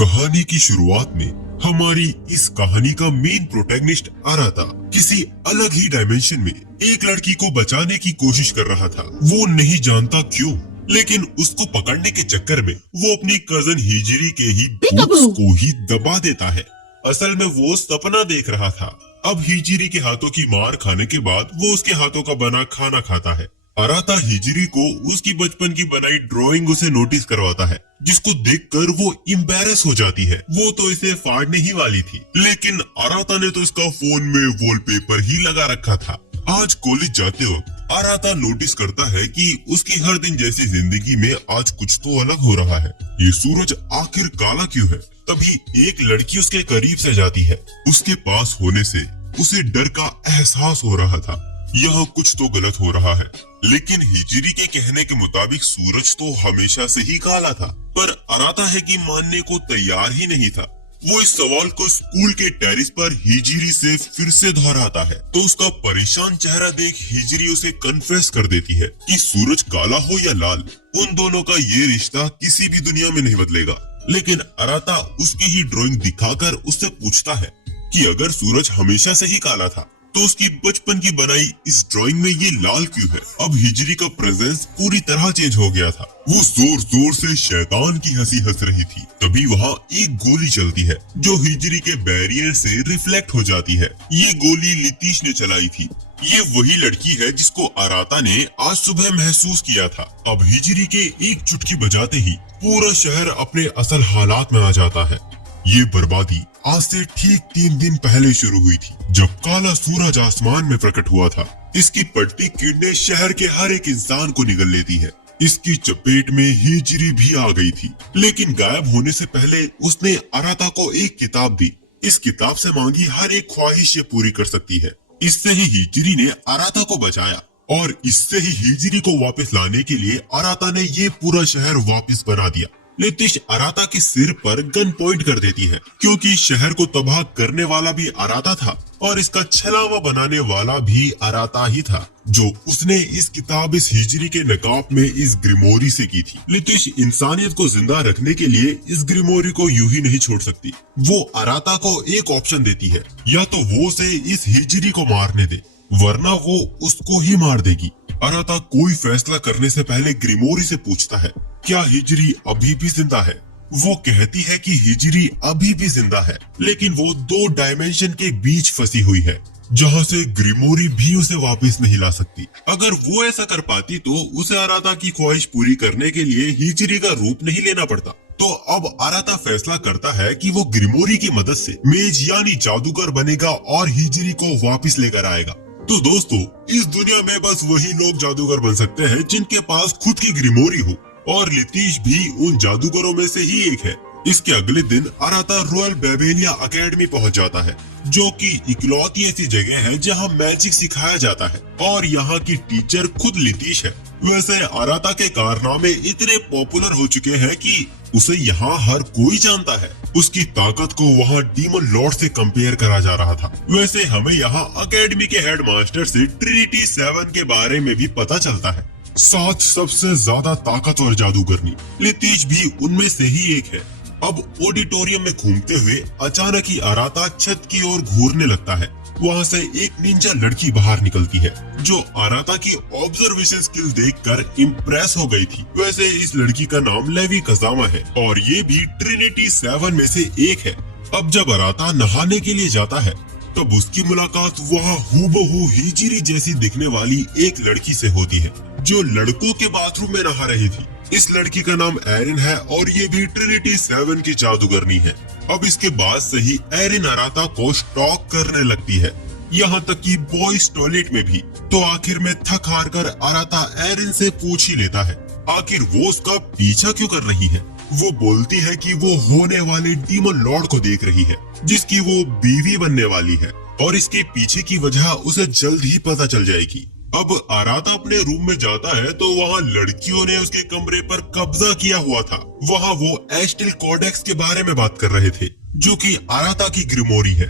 कहानी की शुरुआत में हमारी इस कहानी का मेन प्रोटैगनिस्ट अराता किसी अलग ही डायमेंशन में एक लड़की को बचाने की कोशिश कर रहा था। वो नहीं जानता क्यों, लेकिन उसको पकड़ने के चक्कर में वो अपनी कजन हिजिरी के ही बूट्स को ही दबा देता है। असल में वो सपना देख रहा था। अब हिजिरी के हाथों की मार खाने के बाद वो उसके हाथों का बना खाना खाता है। अराता हिजिरी को उसकी बचपन की बनाई ड्राइंग उसे नोटिस करवाता है, जिसको देखकर वो इम्बैरेस हो जाती है। वो तो इसे फाड़ने ही वाली थी, लेकिन अराता ने तो इसका फोन में वॉलपेपर ही लगा रखा था। आज कॉलेज जाते वक्त अराता नोटिस करता है कि उसकी हर दिन जैसी जिंदगी में आज कुछ तो अलग हो रहा है। ये सूरज आखिर काला क्यों है? तभी एक लड़की उसके करीब से जाती है। उसके पास होने से उसे डर का एहसास हो रहा था। यह कुछ तो गलत हो रहा है। लेकिन हिजिरी के कहने के मुताबिक सूरज तो हमेशा से ही काला था, पर अराता है कि मानने को तैयार ही नहीं था। वो इस सवाल को स्कूल के टेरिस पर हिजिरी से फिर से दोहराता है, तो उसका परेशान चेहरा देख हिजिरी उसे कन्फेस कर देती है कि सूरज काला हो या लाल, उन दोनों का ये रिश्ता किसी भी दुनिया में नहीं बदलेगा। लेकिन अराता उसकी ही ड्राइंग दिखाकर उससे पूछता है कि अगर सूरज हमेशा से ही काला था तो उसकी बचपन की बनाई इस ड्राइंग में ये लाल क्यों है? अब हिजिरी का प्रेजेंस पूरी तरह चेंज हो गया था। वो जोर जोर से शैतान की हंसी हंस रही थी। तभी वहाँ एक गोली चलती है जो हिजिरी के बैरियर से रिफ्लेक्ट हो जाती है। ये गोली लितीश ने चलाई थी। ये वही लड़की है जिसको अराता ने आज सुबह महसूस किया था। अब हिजिरी के एक चुटकी बजाते ही पूरा शहर अपने असल हालात में आ जाता है। ये बर्बादी आज से ठीक 3 दिन पहले शुरू हुई थी, जब काला सूरज आसमान में प्रकट हुआ था। इसकी पड़ती किरणें शहर के हर एक इंसान को निगल लेती है। इसकी चपेट में हिजिरी भी आ गई थी, लेकिन गायब होने से पहले उसने अराता को एक किताब दी। इस किताब से मांगी हर एक ख्वाहिश ये पूरी कर सकती है। इससे ही हिजिरी ने अराता को बचाया, और इससे ही हिजिरी को वापस लाने के लिए अराता ने ये पूरा शहर वापस बना दिया। लितीश अराता के सिर पर गन पॉइंट कर देती है, क्योंकि शहर को तबाह करने वाला भी अराता था और इसका छलावा बनाने वाला भी अराता ही था, जो उसने इस किताब इस हिजिरी के नकाब में इस ग्रिमोरी से की थी। लितीश इंसानियत को जिंदा रखने के लिए इस ग्रिमोरी को यूं ही नहीं छोड़ सकती। वो अराता को एक ऑप्शन देती है, या तो वो उसे इस हिजिरी को मारने दे, वरना वो उसको ही मार देगी। अराता कोई फैसला करने से पहले ग्रिमोरी से पूछता है, क्या हिजिरी अभी भी जिंदा है? वो कहती है कि हिजिरी अभी भी जिंदा है, लेकिन वो 2 डायमेंशन के बीच फंसी हुई है, जहाँ से ग्रिमोरी भी उसे वापस नहीं ला सकती। अगर वो ऐसा कर पाती तो उसे अराता की ख्वाहिश पूरी करने के लिए हिजिरी का रूप नहीं लेना पड़ता। तो अब अराता फैसला करता है कि वो ग्रिमोरी की मदद से मेज यानी जादूगर बनेगा और हिजिरी को वापस लेकर आएगा। तो दोस्तों, इस दुनिया में बस वही लोग जादूगर बन सकते हैं जिनके पास खुद की ग्रिमोरी हो, और लितीश भी उन जादूगरों में से ही एक है। इसके अगले दिन अराता रॉयल बेबेलिया एकेडमी पहुंच जाता है, जो कि इकलौती ऐसी जगह है जहां मैजिक सिखाया जाता है, और यहाँ की टीचर खुद लितीश है। वैसे अराता के कारनामे इतने पॉपुलर हो चुके हैं कि उसे यहाँ हर कोई जानता है। उसकी ताकत को वहाँ डीमन लॉर्ड से कंपेयर करा जा रहा था। वैसे हमें यहाँ एकेडमी के हेड मास्टर से ट्रिनिटी 7 के बारे में भी पता चलता है। 7 सबसे ज्यादा ताकतवर जादूगरनी, लितीश भी उनमें से ही एक है। अब ऑडिटोरियम में घूमते हुए अचानक ही अराता छत की ओर घूरने लगता है। वहाँ से एक निंजा लड़की बाहर निकलती है, जो अराता की ऑब्जर्वेशन स्किल देखकर इम्प्रेस हो गई थी। वैसे इस लड़की का नाम लेवी कजामा है, और ये भी ट्रिनिटी 7 में से एक है। अब जब अराता नहाने के लिए जाता है, तब उसकी मुलाकात वहाँ हूबहू हिजिरी जैसी दिखने वाली एक लड़की से होती है, जो लड़कों के बाथरूम में नहा रही थी। इस लड़की का नाम एरिन है, और ये भी ट्रिनिटी 7 की जादूगरनी है। अब इसके बाद से ही एरिन अराता को स्टॉक करने लगती है, यहाँ तक कि बॉयज टॉयलेट में भी। तो आखिर में थक हार कर अराता एरिन से पूछ ही लेता है, आखिर वो उसका पीछा क्यों कर रही है। वो बोलती है कि वो होने वाले डीमन लॉर्ड को देख रही है, जिसकी वो बीवी बनने वाली है, और इसके पीछे की वजह उसे जल्द ही पता चल जाएगी। अब अराता अपने रूम में जाता है तो वहाँ लड़कियों ने उसके कमरे पर कब्जा किया हुआ था। वहाँ वो एस्टिल कोडेक्स के बारे में बात कर रहे थे, जो कि अराता की ग्रिमोरी है।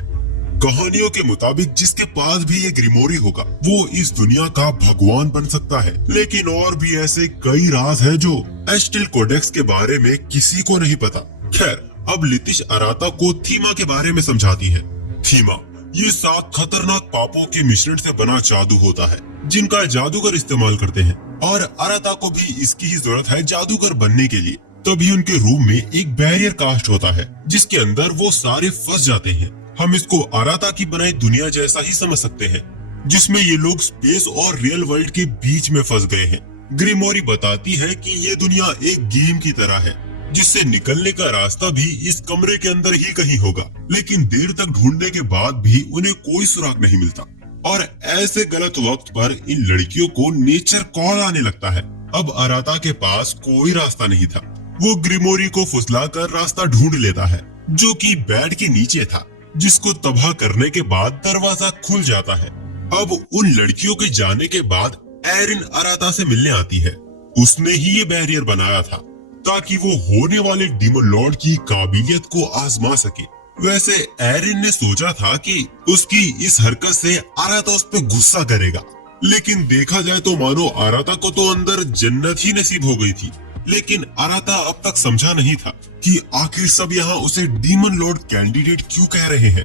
कहानियों के मुताबिक जिसके पास भी ये ग्रिमोरी होगा, वो इस दुनिया का भगवान बन सकता है। लेकिन और भी ऐसे कई राज हैं जो एस्टिल कोडेक्स के बारे में किसी को नहीं पता। खैर, अब लितिश अराता को थीमा के बारे में समझाती है। थीमा, ये 7 खतरनाक पापों के मिश्रण से बना जादू होता है जिनका जादूगर इस्तेमाल करते हैं, और अराता को भी इसकी ही जरूरत है जादूगर बनने के लिए। तभी उनके रूम में एक बैरियर कास्ट होता है जिसके अंदर वो सारे फंस जाते हैं। हम इसको अराता की बनाई दुनिया जैसा ही समझ सकते हैं, जिसमें ये लोग स्पेस और रियल वर्ल्ड के बीच में फंस गए हैं। ग्रिमोरी बताती है कि ये दुनिया एक गेम की तरह है जिससे निकलने का रास्ता भी इस कमरे के अंदर ही कहीं होगा, लेकिन देर तक ढूंढने के बाद भी उन्हें कोई सुराग नहीं मिलता। और ऐसे गलत वक्त पर इन लड़कियों को नेचर कॉल आने लगता है। अब अराता के पास कोई रास्ता नहीं था। वो ग्रिमोरी को फुसलाकर रास्ता ढूंढ लेता है जो कि बेड के नीचे था, जिसको तबाह करने के बाद दरवाजा खुल जाता है। अब उन लड़कियों के जाने के बाद एरिन अराता से मिलने आती है। उसने ही ये बैरियर बनाया था ताकि वो होने वाले डीमन लॉर्ड की काबिलियत को आजमा सके। वैसे एरिन ने सोचा था कि उसकी इस हरकत से अराता उस पर गुस्सा करेगा, लेकिन देखा जाए तो मानो अराता को तो अंदर जन्नत ही नसीब हो गई थी। लेकिन अराता अब तक समझा नहीं था कि आखिर सब यहाँ उसे डीमन लॉर्ड कैंडिडेट क्यों कह रहे हैं।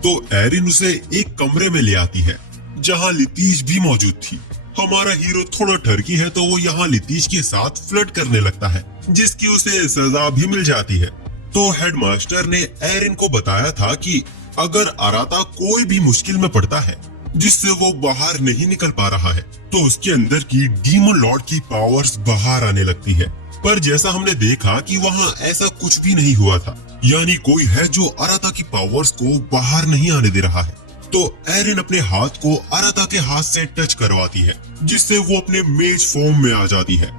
तो एरिन उसे एक कमरे में ले आती है जहाँ लितीश भी मौजूद थी। हमारा हीरो थोड़ा ठरकी है तो वो यहाँ लितीश के साथ फ्लर्ट करने लगता है, जिसकी उसे सजा भी मिल जाती है। तो हेडमास्टर ने एरिन को बताया था कि अगर अराता कोई भी मुश्किल में पड़ता है जिससे वो बाहर नहीं निकल पा रहा है, तो उसके अंदर की डीमन लॉर्ड की पावर्स बाहर आने लगती है। पर जैसा हमने देखा कि वहाँ ऐसा कुछ भी नहीं हुआ था, यानी कोई है जो अराता की पावर्स को बाहर नहीं आने दे रहा है। तो एरिन अपने हाथ को अराता के हाथ से टच करवाती है, जिससे वो अपने मेज फॉर्म में आ जाती है।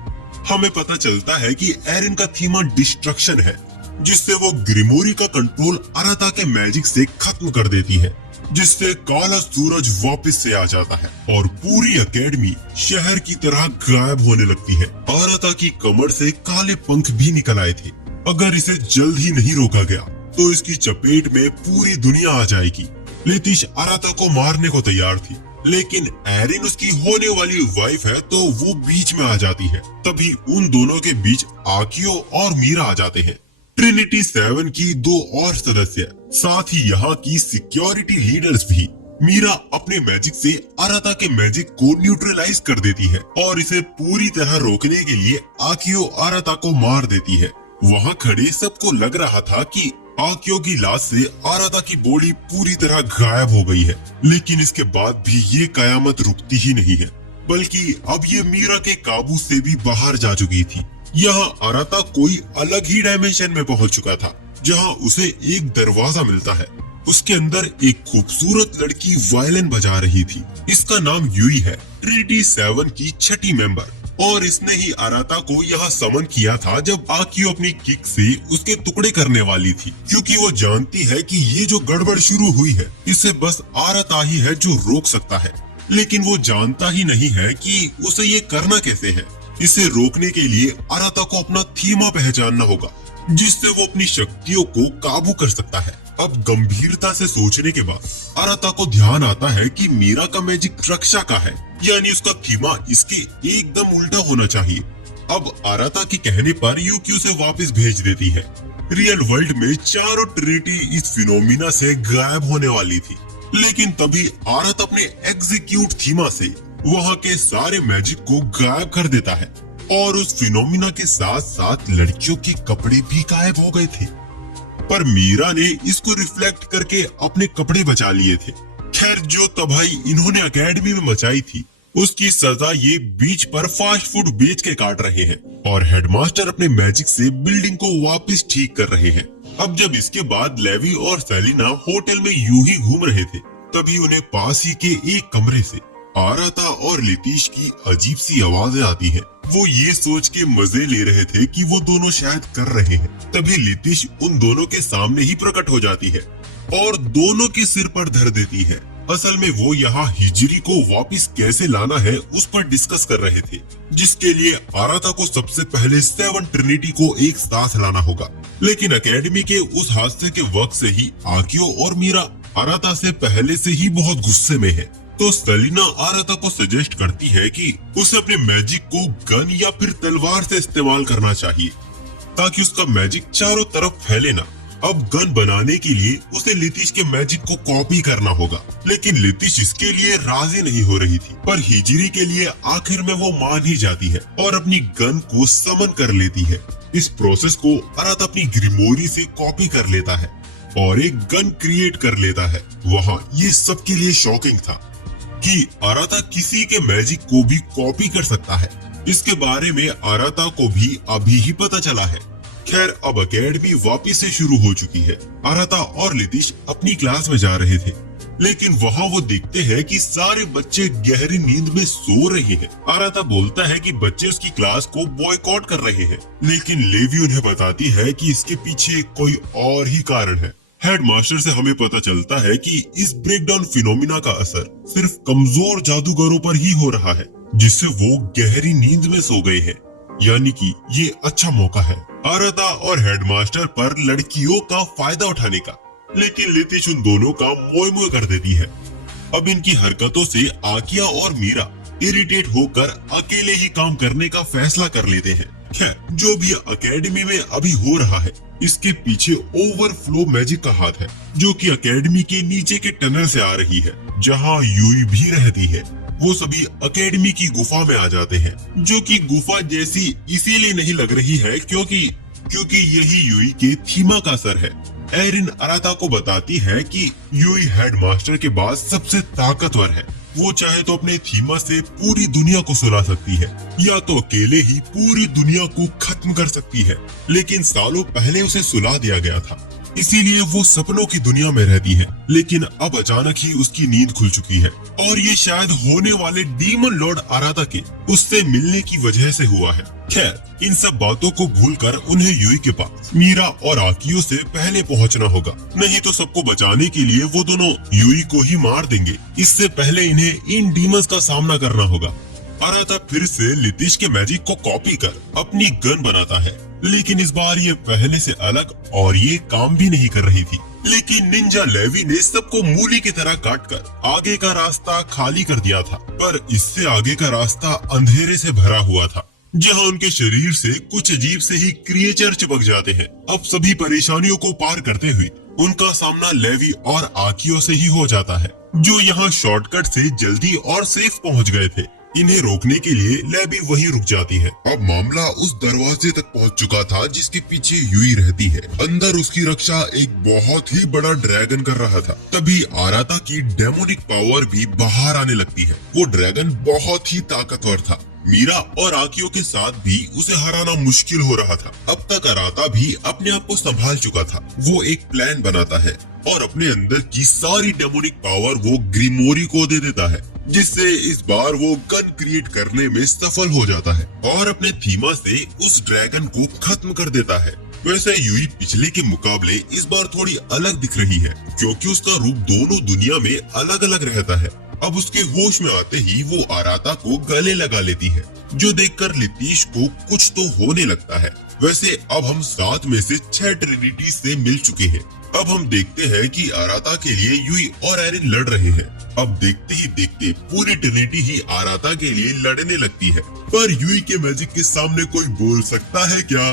हमें पता चलता है कि एरिन का थीमा डिस्ट्रक्शन है, जिससे वो ग्रिमोरी का कंट्रोल अराता के मैजिक से खत्म कर देती है, जिससे काला सूरज वापस से आ जाता है और पूरी एकेडमी शहर की तरह गायब होने लगती है। अराता की कमर से काले पंख भी निकल आए थे। अगर इसे जल्द ही नहीं रोका गया तो इसकी चपेट में पूरी दुनिया आ जाएगी। लितिश अराता को मारने को तैयार थी, लेकिन एरिन उसकी होने वाली वाइफ है तो वो बीच में आ जाती है। तभी उन दोनों के बीच आकियो और मीरा आ जाते हैं, ट्रिनिटी 7 की 2 और सदस्य, साथ ही यहाँ की सिक्योरिटी लीडर्स भी। मीरा अपने मैजिक से अराता के मैजिक को न्यूट्रलाइज कर देती है और इसे पूरी तरह रोकने के लिए आकियो अराता को मार देती है। वहाँ खड़े सबको लग रहा था कि आकियो की लाश से अराता की बॉडी पूरी तरह गायब हो गई है, लेकिन इसके बाद भी ये कयामत रुकती ही नहीं है, बल्कि अब ये मीरा के काबू से भी बाहर जा चुकी थी। यहाँ अराता कोई अलग ही डायमेंशन में पहुंच चुका था, जहाँ उसे एक दरवाजा मिलता है। उसके अंदर एक खूबसूरत लड़की वायलिन बजा रही थी। इसका नाम यूई है, ट्रिनिटी 7 की 6ठी मेंबर, और इसने ही अराता को यहाँ समन किया था जब आकियो अपनी किक से उसके टुकड़े करने वाली थी, क्योंकि वो जानती है कि ये जो गड़बड़ शुरू हुई है इसे बस अराता ही है जो रोक सकता है। लेकिन वो जानता ही नहीं है कि उसे ये करना कैसे है। इसे रोकने के लिए अराता को अपना थीमा पहचानना होगा, जिससे वो अपनी शक्तियों को काबू कर सकता है। अब गंभीरता से सोचने के बाद अराता को ध्यान आता है कि मीरा का मैजिक रक्षा का है, यानी उसका थीमा इसके एकदम उल्टा होना चाहिए। अब अराता के कहने पर यूकी उसे वापस भेज देती है। रियल वर्ल्ड में चारों ट्रिनिटी इस फिनोमिना से गायब होने वाली थी, लेकिन तभी अराता अपने एग्जीक्यूट थीमा से वहाँ के सारे मैजिक को गायब कर देता है, और उस फिनोमिना के साथ साथ लड़कियों के कपड़े भी गायब हो गए थे। पर मीरा ने इसको रिफ्लेक्ट करके अपने कपड़े बचा लिए थे। खैर, जो तबाही इन्होंने एकेडमी में मचाई थी उसकी सजा ये बीच पर फास्ट फूड बेच के काट रहे हैं, और हेडमास्टर अपने मैजिक से बिल्डिंग को वापस ठीक कर रहे हैं। अब जब इसके बाद लेवी और सेलिना होटल में यूं ही घूम रहे थे, तभी उन्हें पास ही के एक कमरे से अराता और लितीश की अजीब सी आवाजें आती हैं। वो ये सोच के मजे ले रहे थे कि वो दोनों शायद कर रहे हैं। तभी लितीश उन दोनों के सामने ही प्रकट हो जाती है और दोनों के सिर पर धर देती है। असल में वो यहाँ हिजरी को वापस कैसे लाना है उस पर डिस्कस कर रहे थे, जिसके लिए अराता को सबसे पहले 7 ट्रिनिटी को एक साथ लाना होगा। लेकिन एकेडमी के उस हादसे के वक्त से ही आकियो और मीरा अराता से पहले से ही बहुत गुस्से में है। तो सेलिना अराता को सजेस्ट करती है कि उसे अपने मैजिक को गन या फिर तलवार से इस्तेमाल करना चाहिए। ताकि उसका मैजिक चारों तरफ फैले ना। अब गन बनाने के लिए उसे लितिश के मैजिक को कॉपी करना होगा, लेकिन लितिश इसके लिए राजी नहीं हो रही थी। पर हिजिरी के लिए आखिर में वो मान ही जाती है और अपनी गन को समन कर लेती है। इस प्रोसेस को अराता अपनी ग्रिमोरी से कॉपी कर लेता है और एक गन क्रिएट कर लेता है। वहाँ ये सबके लिए शॉकिंग था कि अराता किसी के मैजिक को भी कॉपी कर सकता है। इसके बारे में अराता को भी अभी ही पता चला है। खैर, अब अकेडमी वापिस से शुरू हो चुकी है। अराता और लितिश अपनी क्लास में जा रहे थे, लेकिन वहाँ वो देखते हैं कि सारे बच्चे गहरी नींद में सो रहे हैं। अराता बोलता है कि बच्चे उसकी क्लास को बॉयकॉट कर रहे हैं, लेकिन लेवी उन्हें बताती है कि इसके पीछे कोई और ही कारण है। हेडमास्टर से हमें पता चलता है कि इस ब्रेकडाउन फिनोमिना का असर सिर्फ कमजोर जादूगरों पर ही हो रहा है, जिससे वो गहरी नींद में सो गए हैं। यानी कि ये अच्छा मौका है अराता और हेडमास्टर पर लड़कियों का फायदा उठाने का। लेकिन लितिश उन दोनों का मोय मोय कर देती है। अब इनकी हरकतों से आकिया और मीरा इरिटेट होकर अकेले ही काम करने का फैसला कर लेते हैं। खैर, जो भी अकेडमी में अभी हो रहा है, इसके पीछे ओवरफ्लो मैजिक का हाथ है, जो कि अकेडमी के नीचे के टनल से आ रही है, जहां यूई भी रहती है। वो सभी अकेडमी की गुफा में आ जाते हैं, जो कि गुफा जैसी इसीलिए नहीं लग रही है क्योंकि यही यूई के थीमा का असर है। एरिन अराता को बताती है कि यूई हेडमास्टर के बाद सबसे ताकतवर है। वो चाहे तो अपने थीमा से पूरी दुनिया को सुला सकती है, या तो अकेले ही पूरी दुनिया को खत्म कर सकती है। लेकिन सालों पहले उसे सुला दिया गया था, इसीलिए वो सपनों की दुनिया में रहती है। लेकिन अब अचानक ही उसकी नींद खुल चुकी है, और ये शायद होने वाले डीमन लॉर्ड अराता के उससे मिलने की वजह से हुआ है। खैर, इन सब बातों को भूलकर उन्हें यूई के पास मीरा और आकियो से पहले पहुंचना होगा, नहीं तो सबको बचाने के लिए वो दोनों यूई को ही मार देंगे। इससे पहले इन्हें इन डीमंस का सामना करना होगा। अराता फिर से लितिश के मैजिक को कॉपी कर अपनी गन बनाता है, लेकिन इस बार ये पहले से अलग और ये काम भी नहीं कर रही थी। लेकिन निंजा लेवी ने सबको मूली की तरह काटकर आगे का रास्ता खाली कर दिया था, पर इससे आगे का रास्ता अंधेरे से भरा हुआ था, जहां उनके शरीर से कुछ अजीब से ही क्रिएचर चिपक जाते हैं। अब सभी परेशानियों को पार करते हुए उनका सामना लेवी और आकियो से ही हो जाता है, जो यहाँ शॉर्टकट से जल्दी और सेफ पहुँच गए थे। इन्हें रोकने के लिए लेवी वहीं रुक जाती है। अब मामला उस दरवाजे तक पहुंच चुका था जिसके पीछे यूई रहती है। अंदर उसकी रक्षा एक बहुत ही बड़ा ड्रैगन कर रहा था। तभी अराता की डेमोनिक पावर भी बाहर आने लगती है। वो ड्रैगन बहुत ही ताकतवर था। मीरा और आकियो के साथ भी उसे हराना मुश्किल हो रहा था। अब तक अराता भी अपने आप को संभाल चुका था। वो एक प्लान बनाता है और अपने अंदर की सारी डेमोनिक पावर वो ग्रिमोरी को दे देता है, जिससे इस बार वो गन क्रिएट करने में सफल हो जाता है और अपने थीमा से उस ड्रैगन को खत्म कर देता है। वैसे यूई पिछले के मुकाबले इस बार थोड़ी अलग दिख रही है, क्योंकि उसका रूप दोनों दुनिया में अलग अलग रहता है। अब उसके होश में आते ही वो अराता को गले लगा लेती है, जो देखकर लितिश को कुछ तो होने लगता है। वैसे अब हम 7 में से 6 ट्रिनिटी से मिल चुके हैं। अब हम देखते हैं कि अराता के लिए यूई और एरिन लड़ रहे हैं। अब देखते ही देखते पूरी ट्रिनिटी ही अराता के लिए लड़ने लगती है। पर यूई के मैजिक के सामने कोई बोल सकता है क्या?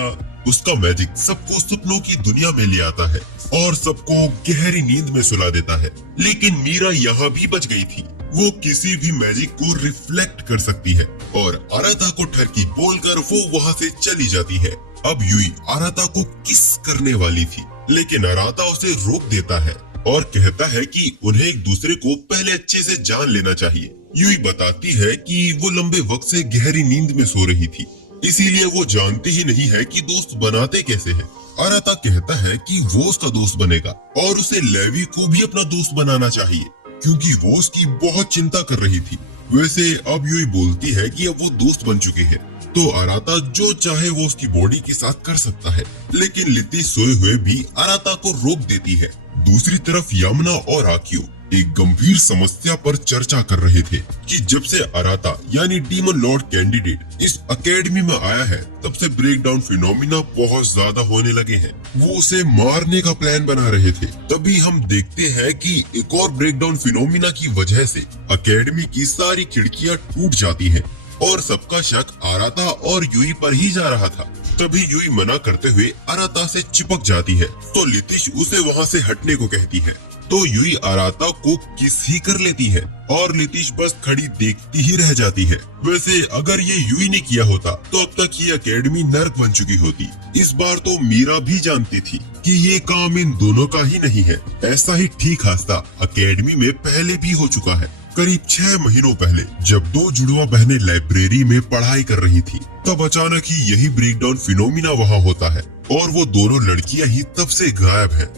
उसका मैजिक सबको सपनों की दुनिया में ले आता है और सबको गहरी नींद में सुला देता है। लेकिन मीरा यहाँ भी बच गई थी। वो किसी भी मैजिक को रिफ्लेक्ट कर सकती है और अराता को ठरकी बोलकर वो वहाँ से चली जाती है। अब यूई अराता को किस करने वाली थी, लेकिन अराता उसे रोक देता है और कहता है कि उन्हें एक दूसरे को पहले अच्छे से जान लेना चाहिए। यूई बताती है कि वो लंबे वक्त से गहरी नींद में सो रही थी, इसीलिए वो जानती ही नहीं है कि दोस्त बनाते कैसे हैं। अराता कहता है कि वो उसका दोस्त बनेगा और उसे लेवी को भी अपना दोस्त बनाना चाहिए, क्योंकि वो उसकी बहुत चिंता कर रही थी। वैसे अब यूई बोलती है कि अब वो दोस्त बन चुके हैं, तो अराता जो चाहे वो उसकी बॉडी के साथ कर सकता है। लेकिन लितिश सोए हुए भी अराता को रोक देती है। दूसरी तरफ यमुना और आकियो एक गंभीर समस्या पर चर्चा कर रहे थे कि जब से अराता यानी डीमन लॉर्ड कैंडिडेट इस एकेडमी में आया है, तब से ब्रेकडाउन फिनोमिना बहुत ज्यादा होने लगे हैं। वो उसे मारने का प्लान बना रहे थे। तभी हम देखते हैं कि एक और ब्रेकडाउन फिनोमिना की वजह से एकेडमी की सारी खिड़कियां टूट जाती हैं और सबका शक अराता और यूई पर ही जा रहा था। तभी यूई मना करते हुए अराता से चिपक जाती है, तो लितिश उसे वहाँ से हटने को कहती है। तो यूई अराता को किस ही कर लेती है और लितिश बस खड़ी देखती ही रह जाती है। वैसे अगर ये यूई ने किया होता तो अब तक ये एकेडमी नर्क बन चुकी होती। इस बार तो मीरा भी जानती थी कि ये काम इन दोनों का ही नहीं है। ऐसा ही ठीक हादसा एकेडमी में पहले भी हो चुका है। करीब 6 महीनों पहले जब 2 जुड़वा बहनें लाइब्रेरी में पढ़ाई कर रही थी, तब अचानक ही यही ब्रेकडाउन फिनोमिना वहाँ होता है और वो दोनों लड़कियां ही तब से गायब हैं।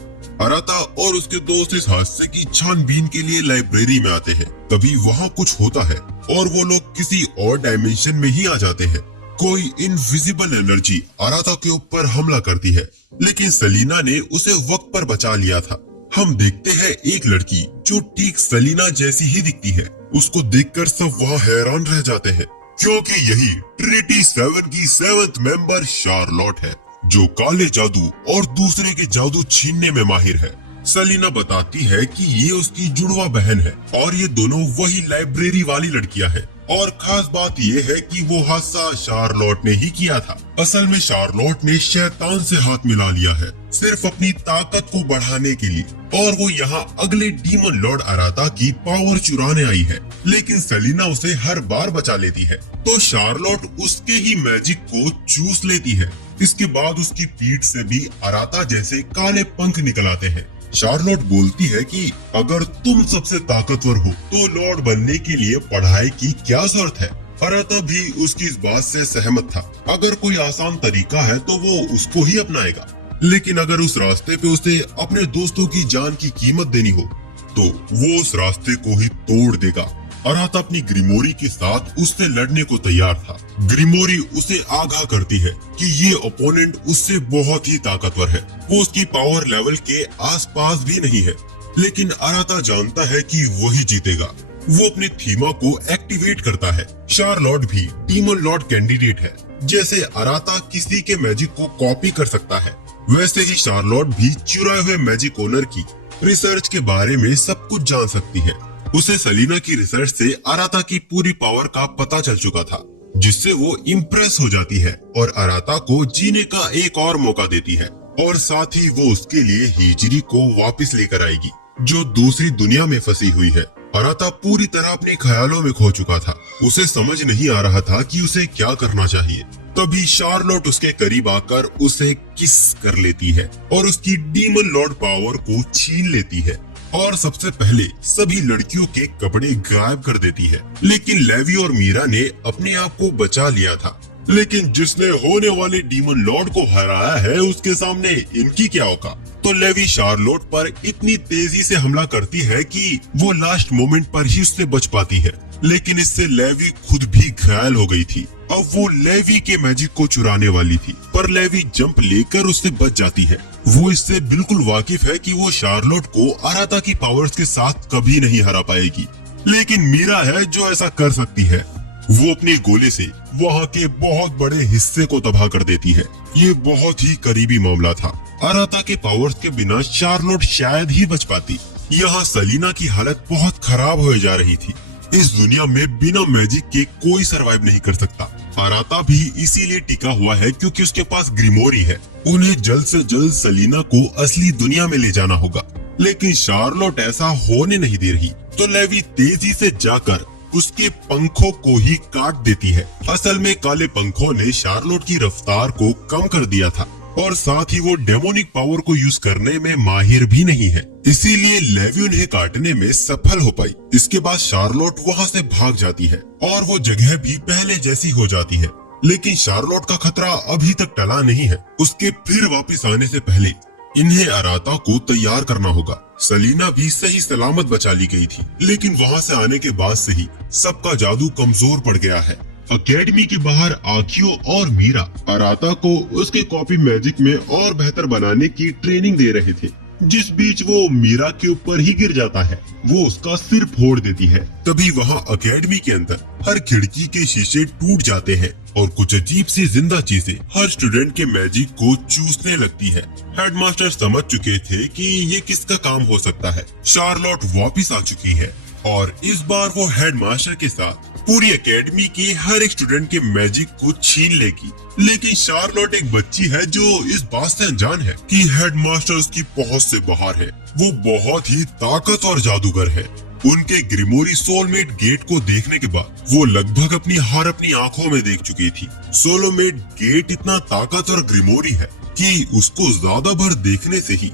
अराता और उसके दोस्त इस हादसे की छानबीन के लिए लाइब्रेरी में आते हैं। तभी वहाँ कुछ होता है और वो लोग किसी और डायमेंशन में ही आ जाते हैं। कोई इनविजिबल एनर्जी अराता के ऊपर हमला करती है, लेकिन सलीना ने उसे वक्त पर बचा लिया था। हम देखते हैं एक लड़की जो ठीक सलीना जैसी ही दिखती है। उसको देखकर सब वहाँ हैरान रह जाते हैं, क्योंकि यही ट्रिनिटी 7 की 7th मेंबर शार्लोट है, जो काले जादू और दूसरे के जादू छीनने में माहिर है। सलीना बताती है कि ये उसकी जुड़वा बहन है और ये दोनों वही लाइब्रेरी वाली लड़कियां हैं। और खास बात ये है कि वो हादसा शार्लोट ने ही किया था। असल में शार्लोट ने शैतान से हाथ मिला लिया है, सिर्फ अपनी ताकत को बढ़ाने के लिए, और वो यहाँ अगले डीमन लॉर्ड अराता की पावर चुराने आई है। लेकिन सलीना उसे हर बार बचा लेती है, तो शार्लोट उसके ही मैजिक को चूस लेती है। इसके बाद उसकी पीठ से भी अराता जैसे काले पंख निकल आते हैं। शार्लोट बोलती है कि अगर तुम सबसे ताकतवर हो तो लॉर्ड बनने के लिए पढ़ाई की क्या जरूरत है। अराता भी उसकी इस बात से सहमत था। अगर कोई आसान तरीका है तो वो उसको ही अपनाएगा, लेकिन अगर उस रास्ते पे उसे अपने दोस्तों की जान की कीमत देनी हो तो वो उस रास्ते को ही तोड़ देगा। अराता अपनी ग्रिमोरी के साथ उससे लड़ने को तैयार था। ग्रिमोरी उसे आगाह करती है कि ये ओपोनेंट उससे बहुत ही ताकतवर है, वो उसकी पावर लेवल के आसपास भी नहीं है। लेकिन अराता जानता है कि वही जीतेगा। वो अपने थीमा को एक्टिवेट करता है। शार्लोट भी डीमन लॉर्ड कैंडिडेट है। जैसे अराता किसी के मैजिक को कॉपी कर सकता है, वैसे ही शार्लोट भी चुराए हुए मैजिक ओनर की रिसर्च के बारे में सब कुछ जान सकती है। उसे सलीना की रिसर्च से अराता की पूरी पावर का पता चल चुका था, जिससे वो इम्प्रेस हो जाती है और अराता को जीने का एक और मौका देती है। और साथ ही वो उसके लिए हिजरी को वापस लेकर आएगी, जो दूसरी दुनिया में फंसी हुई है। अराता पूरी तरह अपने ख्यालों में खो चुका था। उसे समझ नहीं आ रहा था कि उसे क्या करना चाहिए। तभी शार्लोट उसके करीब आकर उसे किस कर लेती है और उसकी डीमन लॉर्ड पावर को छीन लेती है और सबसे पहले सभी लड़कियों के कपड़े गायब कर देती है। लेकिन लेवी और मीरा ने अपने आप को बचा लिया था। लेकिन जिसने होने वाले डीमन लॉर्ड को हराया है, उसके सामने इनकी क्या औकात। तो लेवी शार्लोट पर इतनी तेजी से हमला करती है कि वो लास्ट मोमेंट पर ही उससे बच पाती है। लेकिन इससे लेवी खुद भी घायल हो गई थी। अब वो लेवी के मैजिक को चुराने वाली थी, पर लेवी जंप लेकर उससे बच जाती है। वो इससे बिल्कुल वाकिफ है कि वो शार्लोट को अराता की पावर्स के साथ कभी नहीं हरा पाएगी। लेकिन मीरा है जो ऐसा कर सकती है। वो अपने गोले से वहाँ के बहुत बड़े हिस्से को तबाह कर देती है। ये बहुत ही करीबी मामला था। अराता के पावर्स के बिना शार्लोट शायद ही बच पाती। यहाँ सलीना की हालत बहुत खराब हो जा रही थी। इस दुनिया में बिना मैजिक के कोई सरवाइव नहीं कर सकता। अराता भी इसीलिए टिका हुआ है क्योंकि उसके पास ग्रिमोरी है। उन्हें जल्द से जल्द सलीना को असली दुनिया में ले जाना होगा। लेकिन शार्लोट ऐसा होने नहीं दे रही, तो लेवी तेजी से जाकर उसके पंखों को ही काट देती है। असल में काले पंखों ने शार्लोट की रफ्तार को कम कर दिया था और साथ ही वो डेमोनिक पावर को यूज करने में माहिर भी नहीं है, इसीलिए लेवी उन्हें काटने में सफल हो पाई। इसके बाद शार्लोट वहाँ से भाग जाती है और वो जगह भी पहले जैसी हो जाती है। लेकिन शार्लोट का खतरा अभी तक टला नहीं है। उसके फिर वापस आने से पहले इन्हें अराता को तैयार करना होगा। सलीना भी सही सलामत बचा ली गई थी, लेकिन वहाँ से आने के बाद से ही सबका जादू कमजोर पड़ गया है। अकेडमी के बाहर आखियो और मीरा अराता को उसके कॉपी मैजिक में और बेहतर बनाने की ट्रेनिंग दे रहे थे। जिस बीच वो मीरा के ऊपर ही गिर जाता है, वो उसका सिर फोड़ देती है। तभी वहाँ अकेडमी के अंदर हर खिड़की के शीशे टूट जाते हैं और कुछ अजीब सी जिंदा चीजें हर स्टूडेंट के मैजिक को चूसने लगती है। हेडमास्टर समझ चुके थे कि ये किसका काम हो सकता है। शार्लोट वापिस आ चुकी है और इस बार वो हेडमास्टर के साथ पूरी एकेडमी के हर एक स्टूडेंट के मैजिक को छीन लेगी। लेकिन शार्लोट एक बच्ची है जो इस बात से अनजान है कि हेडमास्टर उसकी पहुंच से बाहर है। वो बहुत ही ताकत और जादूगर है। उनके ग्रिमोरी सोलमेट गेट को देखने के बाद वो लगभग अपनी हार अपनी आंखों में देख चुकी थी। सोलमेट गेट इतना ताकत और ग्रिमोरी है कि उसको ज्यादा भर देखने से ही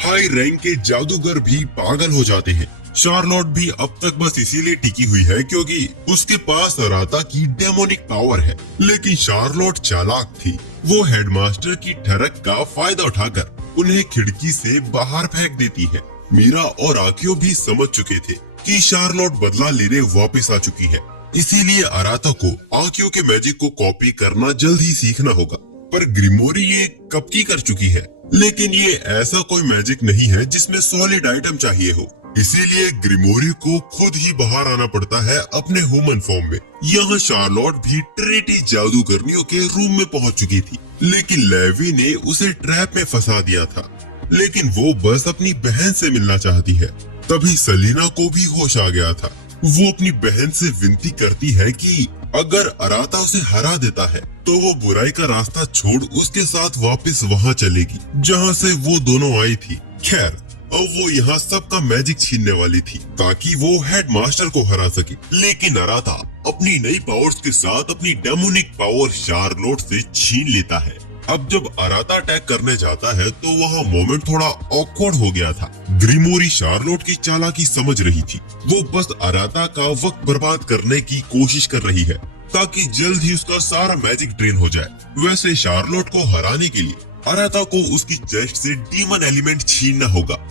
हाई रैंक के जादूगर भी पागल हो जाते हैं। शार्लोट भी अब तक बस इसीलिए टिकी हुई है क्योंकि उसके पास अराता की डेमोनिक पावर है। लेकिन शार्लोट चालाक थी। वो हेडमास्टर की ठरक का फायदा उठाकर उन्हें खिड़की से बाहर फेंक देती है। मीरा और आकियो भी समझ चुके थे कि शार्लोट बदला लेने वापस आ चुकी है। इसीलिए अराता को आकियो के मैजिक को कॉपी करना जल्द ही सीखना होगा। पर ग्रिमोरी ये कब की कर चुकी है। लेकिन ये ऐसा कोई मैजिक नहीं है जिसमें सॉलिड आइटम चाहिए हो। इसीलिए ग्रिमोरी को खुद ही बाहर आना पड़ता है अपने ह्यूमन फॉर्म में। यहाँ शार्लोट भी ट्रिनिटी जादूगरनियों के रूम में पहुंच चुकी थी। लेकिन लेवी ने उसे ट्रैप में फंसा दिया था। लेकिन वो बस अपनी बहन से मिलना चाहती है। तभी सलीना को भी होश आ गया था। वो अपनी बहन से विनती करती है कि अगर अराता उसे हरा देता है तो वो बुराई का रास्ता छोड़ उसके साथ वापस वहाँ चलेगी जहाँ से वो दोनों आई थी। खैर अब वो यहाँ सबका मैजिक छीनने वाली थी ताकि वो हेडमास्टर को हरा सके। लेकिन अराता अपनी नई पावर्स के साथ अपनी डेमोनिक पावर शार्लोट से छीन लेता है। अब जब अराता अटैक करने जाता है तो वहाँ मोमेंट थोड़ा ऑकवर्ड हो गया था। ग्रिमोरी शार्लोट की चालाकी समझ रही थी। वो बस अराता का वक्त बर्बाद करने की कोशिश कर रही है ताकि जल्द ही उसका सारा मैजिक ड्रेन हो जाए। वैसे शार्लोट को हराने के लिए अराता को उसकी चेस्ट से डीमन एलिमेंट छीनना होगा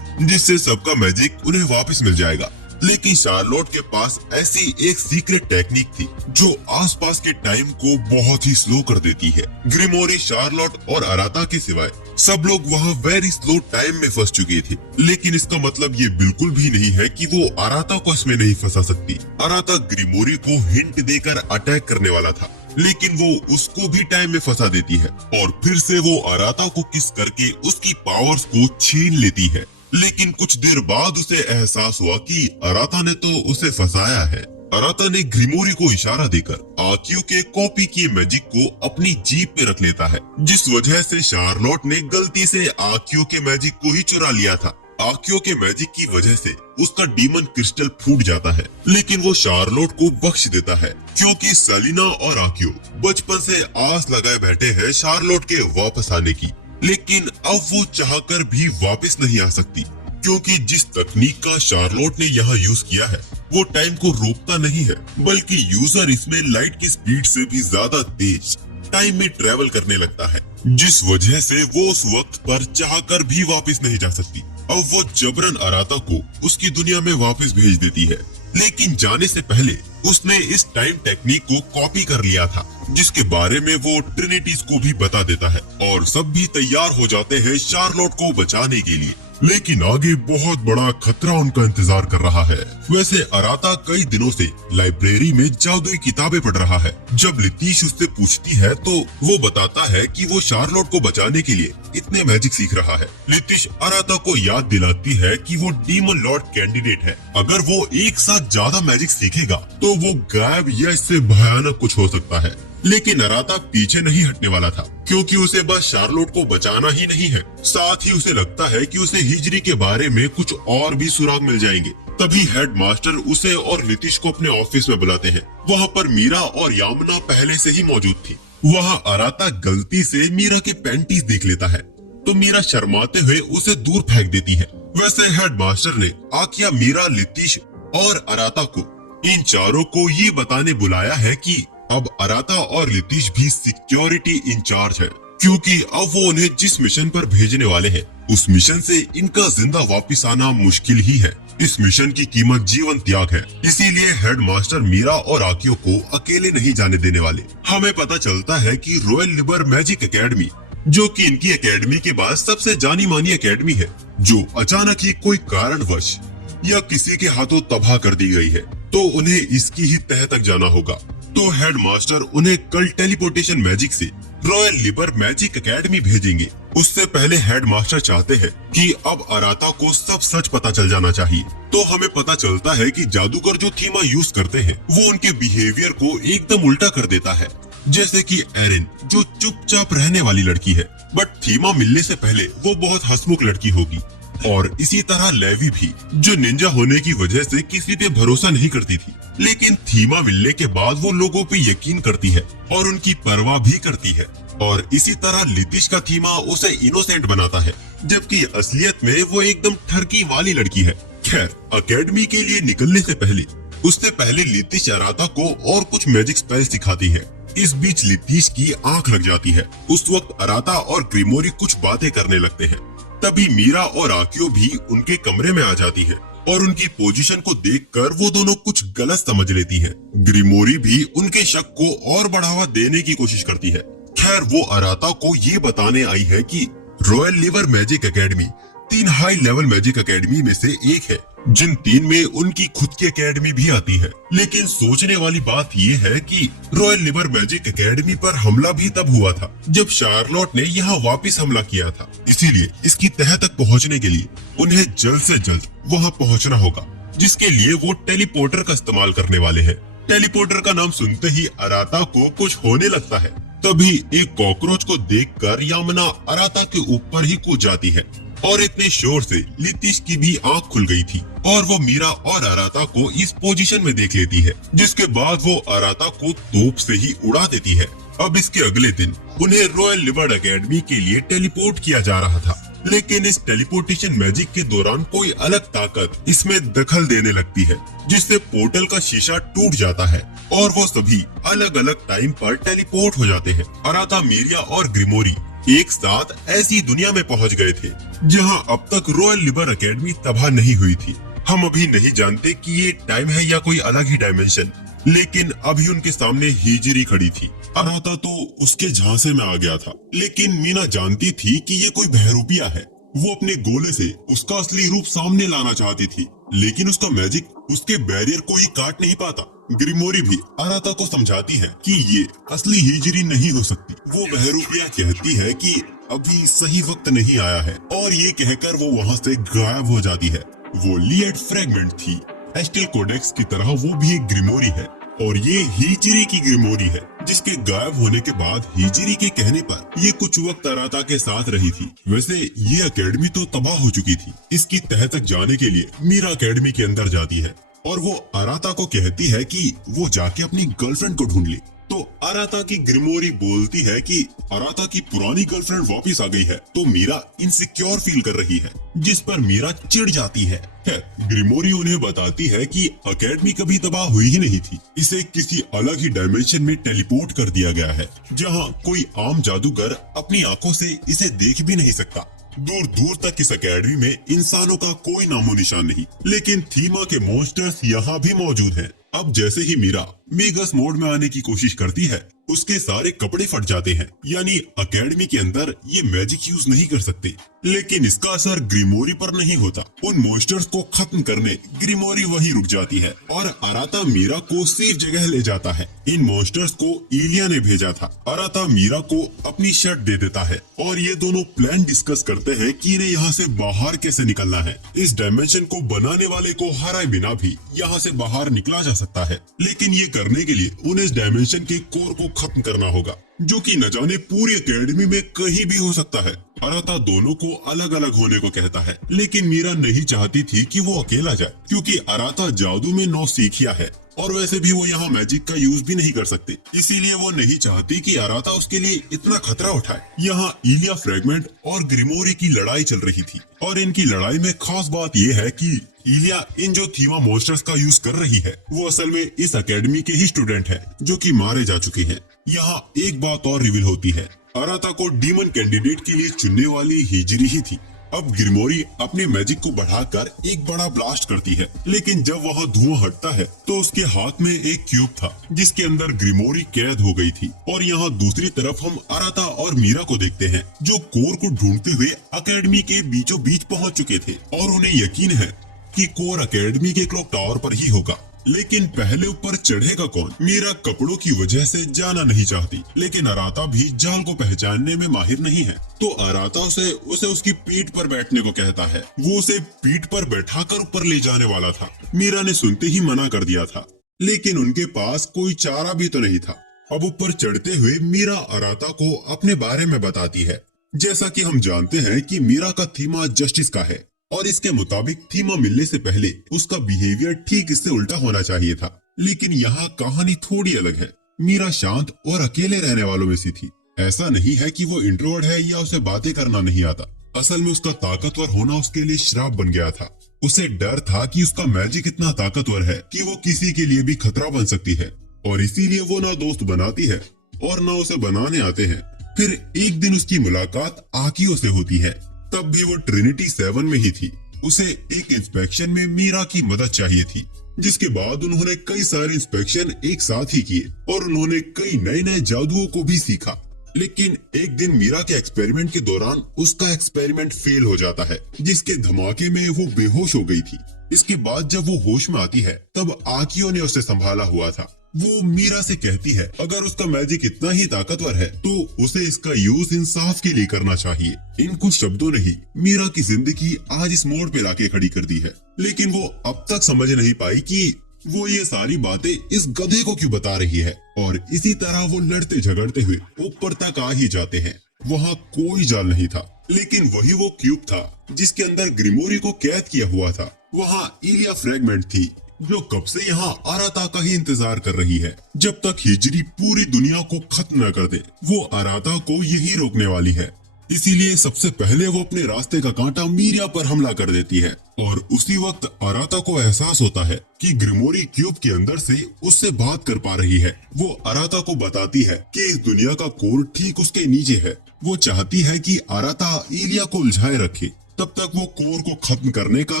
जिससे सबका मैजिक उन्हें वापस मिल जाएगा। लेकिन शार्लोट के पास ऐसी एक सीक्रेट टेक्निक थी जो आसपास के टाइम को बहुत ही स्लो कर देती है। ग्रिमोरी, शार्लोट और अराता के सिवाय सब लोग वहाँ वेरी स्लो टाइम में फंस चुके थे। लेकिन इसका मतलब ये बिल्कुल भी नहीं है कि वो अराता को इसमें नहीं फंसा सकती। अराता ग्रिमोरी को हिंट देकर अटैक करने वाला था लेकिन वो उसको भी टाइम में फंसा देती है और फिर से वो अराता को किस करके उसकी पावर्स को छीन लेती है। लेकिन कुछ देर बाद उसे एहसास हुआ कि अराता ने तो उसे फंसाया है। अराता ने ग्रिमोरी को इशारा देकर आकियो के कॉपी किए मैजिक को अपनी जीप में रख लेता है जिस वजह से शार्लोट ने गलती से आकियो के मैजिक को ही चुरा लिया था। आकियो के मैजिक की वजह से उसका डीमन क्रिस्टल फूट जाता है लेकिन वो शार्लोट को बख्श देता है क्योंकि सलीना और आकियो बचपन से आस लगाए बैठे हैं शार्लोट के वापस आने की। लेकिन अब वो चाहकर भी वापस नहीं आ सकती क्योंकि जिस तकनीक का शार्लोट ने यहाँ यूज किया है वो टाइम को रोकता नहीं है बल्कि यूजर इसमें लाइट की स्पीड से भी ज्यादा तेज टाइम में ट्रेवल करने लगता है जिस वजह से वो उस वक्त पर चाहकर भी वापस नहीं जा सकती। अब वो जबरन अराता को उसकी दुनिया में वापस भेज देती है। लेकिन जाने से पहले उसने इस टाइम टेक्निक को कॉपी कर लिया था जिसके बारे में वो ट्रिनिटीज को भी बता देता है और सब भी तैयार हो जाते हैं शार्लोट को बचाने के लिए। लेकिन आगे बहुत बड़ा खतरा उनका इंतजार कर रहा है। वैसे अराता कई दिनों से लाइब्रेरी में जादुई किताबें पढ़ रहा है। जब लितीश उससे पूछती है तो वो बताता है कि वो शार्लोट को बचाने के लिए इतने मैजिक सीख रहा है। लितीश अराता को याद दिलाती है कि वो डीमन लॉर्ड कैंडिडेट है। अगर वो एक साथ ज्यादा मैजिक सीखेगा तो वो गायब या इससे भयानक कुछ हो सकता है। लेकिन अराता पीछे नहीं हटने वाला था क्योंकि उसे बस शार्लोट को बचाना ही नहीं है, साथ ही उसे लगता है कि उसे हिजरी के बारे में कुछ और भी सुराग मिल जाएंगे। तभी हेडमास्टर उसे और नितिश को अपने ऑफिस में बुलाते हैं। वहाँ पर मीरा और यामना पहले से ही मौजूद थी। वहाँ अराता गलती से मीरा के पैंटीज देख लेता है तो मीरा शर्माते हुए उसे दूर फेंक देती है। वैसे हेडमास्टर ने आकिया, मीरा, लितीश और अराता को इन चारों को ये बताने बुलाया है कि अब अराता और लितीश भी सिक्योरिटी इंचार्ज है क्योंकि अब वो उन्हें जिस मिशन पर भेजने वाले हैं उस मिशन से इनका जिंदा वापस आना मुश्किल ही है। इस मिशन की कीमत जीवन त्याग है। इसीलिए हेडमास्टर मीरा और आकियो को अकेले नहीं जाने देने वाले। हमें पता चलता है कि रॉयल लिबर मैजिक एकेडमी, जो कि इनकी एकेडमी के बाद सबसे जानी मानी एकेडमी है, जो अचानक ही कोई कारणवश या किसी के हाथों तबाह कर दी गई है, तो उन्हें इसकी ही तह तक जाना होगा। तो हेडमास्टर उन्हें कल टेलीपोर्टेशन मैजिक से रॉयल लिबर मैजिक एकेडमी भेजेंगे। उससे पहले हेडमास्टर चाहते हैं कि अब अराता को सब सच पता चल जाना चाहिए। तो हमें पता चलता है कि जादूगर जो थीमा यूज करते हैं वो उनके बिहेवियर को एकदम उल्टा कर देता है। जैसे कि एरिन जो चुपचाप रहने वाली लड़की है, बट थीमा मिलने से पहले वो बहुत हंसमुख लड़की होगी। और इसी तरह लेवी भी, जो निंजा होने की वजह से किसी पे भरोसा नहीं करती थी, लेकिन थीमा मिलने के बाद वो लोगों पे यकीन करती है और उनकी परवाह भी करती है। और इसी तरह लितिश का थीमा उसे इनोसेंट बनाता है, जबकि असलियत में वो एकदम ठरकी वाली लड़की है। खैर, अकेडमी के लिए निकलने से पहले उससे पहले लितिश अराता को और कुछ मैजिक स्पेल सिखाती है। इस बीच लितिश की आंख लग जाती है। उस वक्त अराता और ग्रिमोरी कुछ बातें करने लगते हैं। तभी मीरा और आकियो भी उनके कमरे में आ जाती है और उनकी पोजीशन को देखकर वो दोनों कुछ गलत समझ लेती हैं। ग्रिमोरी भी उनके शक को और बढ़ावा देने की कोशिश करती है। खैर, वो अराता को ये बताने आई है कि royal liver magic academy 3 high level magic academy में से एक है, जिन 3 में उनकी खुद की एकेडमी भी आती है। लेकिन सोचने वाली बात ये है कि रॉयल लिवर मैजिक एकेडमी पर हमला भी तब हुआ था जब शार्लोट ने यहाँ वापस हमला किया था। इसीलिए इसकी तह तक पहुँचने के लिए उन्हें जल्द से जल्द वहाँ पहुँचना होगा, जिसके लिए वो टेलीपोर्टर का इस्तेमाल करने वाले हैं। टेलीपोर्टर का नाम सुनते ही अराता को कुछ होने लगता है। तभी एक कॉकरोच को देखकर यामना अराता के ऊपर ही कूद जाती है और इतने शोर से लितिश की भी आंख खुल गई थी और वो मीरा और अराता को इस पोजीशन में देख लेती है, जिसके बाद वो अराता को तोप से ही उड़ा देती है। अब इसके अगले दिन उन्हें रॉयल लिवर एकेडमी के लिए टेलीपोर्ट किया जा रहा था, लेकिन इस टेलीपोर्टेशन मैजिक के दौरान कोई अलग ताकत इसमें दखल देने लगती है, जिससे पोर्टल का शीशा टूट जाता है और वो सभी अलग अलग टाइम पर टेलीपोर्ट हो जाते हैं। अराता, मीरिया और ग्रिमोरी एक साथ ऐसी दुनिया में पहुंच गए थे जहां अब तक रॉयल लिबर एकेडमी तबाह नहीं हुई थी। हम अभी नहीं जानते कि ये टाइम है या कोई अलग ही डायमेंशन, लेकिन अभी उनके सामने हिजिरी खड़ी थी। अराता तो उसके झांसे में आ गया था, लेकिन मीना जानती थी कि ये कोई बहरूपिया है। वो अपने गोले से उसका असली रूप सामने लाना चाहती थी, लेकिन उसका मैजिक उसके बैरियर को ही काट नहीं पाता। ग्रिमोरी भी अराता को समझाती है कि ये असली हिजरी नहीं हो सकती। वो बहरूपिया कहती है कि अभी सही वक्त नहीं आया है और ये कहकर वो वहाँ से गायब हो जाती है। वो लिएट फ्रेगमेंट थी। एस्टेल कोडेक्स की तरह वो भी एक ग्रिमोरी है और ये हिजरी की ग्रिमोरी है, जिसके गायब होने के बाद हिजरी के कहने पर ये कुछ वक्त अराता के साथ रही थी। वैसे ये एकेडमी तो तबाह हो चुकी थी। इसकी तह तक जाने के लिए मीरा एकेडमी के अंदर जाती है और वो अराता को कहती है कि वो जाके अपनी गर्लफ्रेंड को ढूंढ ले। तो अराता की ग्रिमोरी बोलती है कि अराता की पुरानी गर्लफ्रेंड वापस आ गई है, तो मीरा इनसिक्योर फील कर रही है, जिस पर मीरा चिढ़ जाती है। ग्रिमोरी उन्हें बताती है कि एकेडमी कभी तबाह हुई ही नहीं थी, इसे किसी अलग ही डायमेंशन में टेलीपोर्ट कर दिया गया है, जहाँ कोई आम जादूगर अपनी आंखों से इसे देख भी नहीं सकता। दूर दूर तक इस एकेडमी में इंसानों का कोई नामो निशान नहीं, लेकिन थीमा के मॉन्स्टर्स यहाँ भी मौजूद हैं। अब जैसे ही मीरा मेगस मोड में आने की कोशिश करती है, उसके सारे कपड़े फट जाते हैं, यानी एकेडमी के अंदर ये मैजिक यूज नहीं कर सकते। लेकिन इसका असर ग्रिमोरी पर नहीं होता। उन मॉन्स्टर्स को खत्म करने ग्रिमोरी वहीं रुक जाती है और अराता मीरा को सेफ जगह ले जाता है। इन मॉन्स्टर्स को इलिया ने भेजा था। अराता मीरा को अपनी शर्ट दे देता है और ये दोनों प्लान डिस्कस करते हैं कि इन्हें यहाँ से बाहर कैसे निकलना है। इस डायमेंशन को बनाने वाले को हराए बिना भी यहाँ से बाहर निकला जा सकता है, लेकिन ये करने के लिए उन्हें इस डायमेंशन के कोर को खत्म करना होगा, जो कि न जाने पूरी एकेडमी में कहीं भी हो सकता है। अराता दोनों को अलग अलग होने को कहता है, लेकिन मीरा नहीं चाहती थी कि वो अकेला जाए, क्योंकि अराता जादू में नौसिखिया है और वैसे भी वो यहाँ मैजिक का यूज भी नहीं कर सकते। इसीलिए वो नहीं चाहती कि अराता उसके लिए इतना खतरा उठाए। यहाँ इलिया फ्रेगमेंट और ग्रिमोरी की लड़ाई चल रही थी और इनकी लड़ाई में खास बात यह है कि इलिया इन जो थीमा मॉन्स्टर्स का यूज कर रही है, वो असल में इस एकेडमी के ही स्टूडेंट है, जो कि मारे जा चुके हैं। यहाँ एक बात और रिवील होती है, अराता को डीमन कैंडिडेट के लिए चुनने वाली हिजरी ही थी। अब ग्रिमोरी अपने मैजिक को बढ़ाकर एक बड़ा ब्लास्ट करती है, लेकिन जब वहाँ धुआं हटता है तो उसके हाथ में एक क्यूब था, जिसके अंदर ग्रिमोरी कैद हो गई थी। और यहाँ दूसरी तरफ हम अराता और मीरा को देखते हैं, जो कोर को ढूंढते हुए एकेडमी के बीचों बीच पहुँच चुके थे और उन्हें यकीन है कि कोर एकेडमी के क्लॉक टावर पर ही होगा। लेकिन पहले ऊपर चढ़ेगा कौन? मीरा कपड़ों की वजह से जाना नहीं चाहती, लेकिन अराता भी जाल को पहचानने में माहिर नहीं है। तो अराता उसे उसकी पीठ पर बैठने को कहता है। वो उसे पीठ पर बैठाकर ऊपर ले जाने वाला था। मीरा ने सुनते ही मना कर दिया था, लेकिन उनके पास कोई चारा भी तो नहीं था। अब ऊपर चढ़ते हुए मीरा अराता को अपने बारे में बताती है। जैसा कि हम जानते हैं कि मीरा का थीमा जस्टिस का है, और इसके मुताबिक थीमा मिलने से पहले उसका बिहेवियर ठीक इससे उल्टा होना चाहिए था। लेकिन यहाँ कहानी थोड़ी अलग है। मीरा शांत और अकेले रहने वालों में से थी। ऐसा नहीं है कि वो इंट्रोवर्ट है या उसे बातें करना नहीं आता। असल में उसका ताकतवर होना उसके लिए श्राप बन गया था। उसे डर था कि उसका मैजिक इतना ताकतवर है कि वो किसी के लिए भी खतरा बन सकती है, और इसीलिए वो ना दोस्त बनाती है और ना उसे बनाने आते हैं। फिर एक दिन उसकी मुलाकात आकियो से होती है। तब भी वो ट्रिनिटी 7 में ही थी। उसे एक इंस्पेक्शन में मीरा की मदद चाहिए थी, जिसके बाद उन्होंने कई सारे इंस्पेक्शन एक साथ ही किए और उन्होंने कई नए नए जादुओं को भी सीखा। लेकिन एक दिन मीरा के एक्सपेरिमेंट के दौरान उसका एक्सपेरिमेंट फेल हो जाता है, जिसके धमाके में वो बेहोश हो गई थी। इसके बाद जब वो होश में आती है, तब आकियो ने उसे संभाला हुआ था। वो मीरा से कहती है, अगर उसका मैजिक इतना ही ताकतवर है तो उसे इसका यूज इंसाफ के लिए करना चाहिए। इन कुछ शब्दों ने ही मीरा की जिंदगी आज इस मोड़ पे लाके खड़ी कर दी है। लेकिन वो अब तक समझ नहीं पाई कि वो ये सारी बातें इस गधे को क्यों बता रही है। और इसी तरह वो लड़ते झगड़ते हुए ऊपर तक आ ही जाते हैं। वहाँ कोई जाल नहीं था, लेकिन वही वो क्यूब था जिसके अंदर ग्रिमोरी को कैद किया हुआ था। वहाँ इलिया फ्रेगमेंट थी, जो कब से यहाँ अराता का ही इंतजार कर रही है। जब तक हिजरी पूरी दुनिया को खत्म न कर दे, वो अराता को यही रोकने वाली है। इसीलिए सबसे पहले वो अपने रास्ते का कांटा मीरा पर हमला कर देती है। और उसी वक्त अराता को एहसास होता है कि ग्रिमोरी क्यूब के अंदर से उससे बात कर पा रही है। वो अराता को बताती है कि इस दुनिया का कोर ठीक उसके नीचे है। वो चाहती है कि अराता इलिया को उलझाए रखे, तब तक वो कोर को खत्म करने का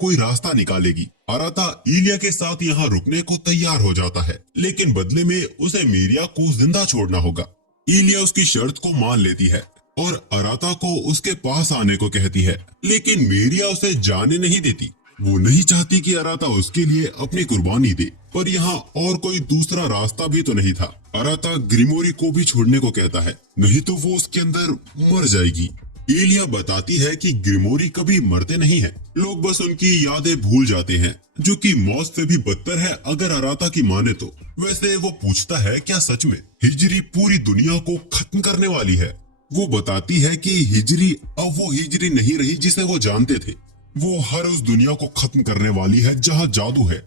कोई रास्ता निकालेगी। अराता इलिया के साथ यहाँ रुकने को तैयार हो जाता है, लेकिन बदले में उसे मीरिया को जिंदा छोड़ना होगा। इलिया उसकी शर्त को मान लेती है और अराता को उसके पास आने को कहती है, लेकिन मीरिया उसे जाने नहीं देती। वो नहीं चाहती कि अराता उसके लिए अपनी कुर्बानी दे, पर यहाँ और कोई दूसरा रास्ता भी तो नहीं था। अराता ग्रिमोरी को भी छोड़ने को कहता है, नहीं तो वो उसके अंदर मर जाएगी। इलिया बताती है कि ग्रिमोरी कभी मरते नहीं हैं, लोग बस उनकी यादें भूल जाते हैं, जो कि मौत से भी बदतर है अगर अराता की माने तो। वैसे वो पूछता है, क्या सच में हिजरी पूरी दुनिया को खत्म करने वाली है? वो बताती है कि हिजरी अब वो हिजरी नहीं रही जिसे वो जानते थे। वो हर उस दुनिया को खत्म करने वाली है जहाँ जादू है,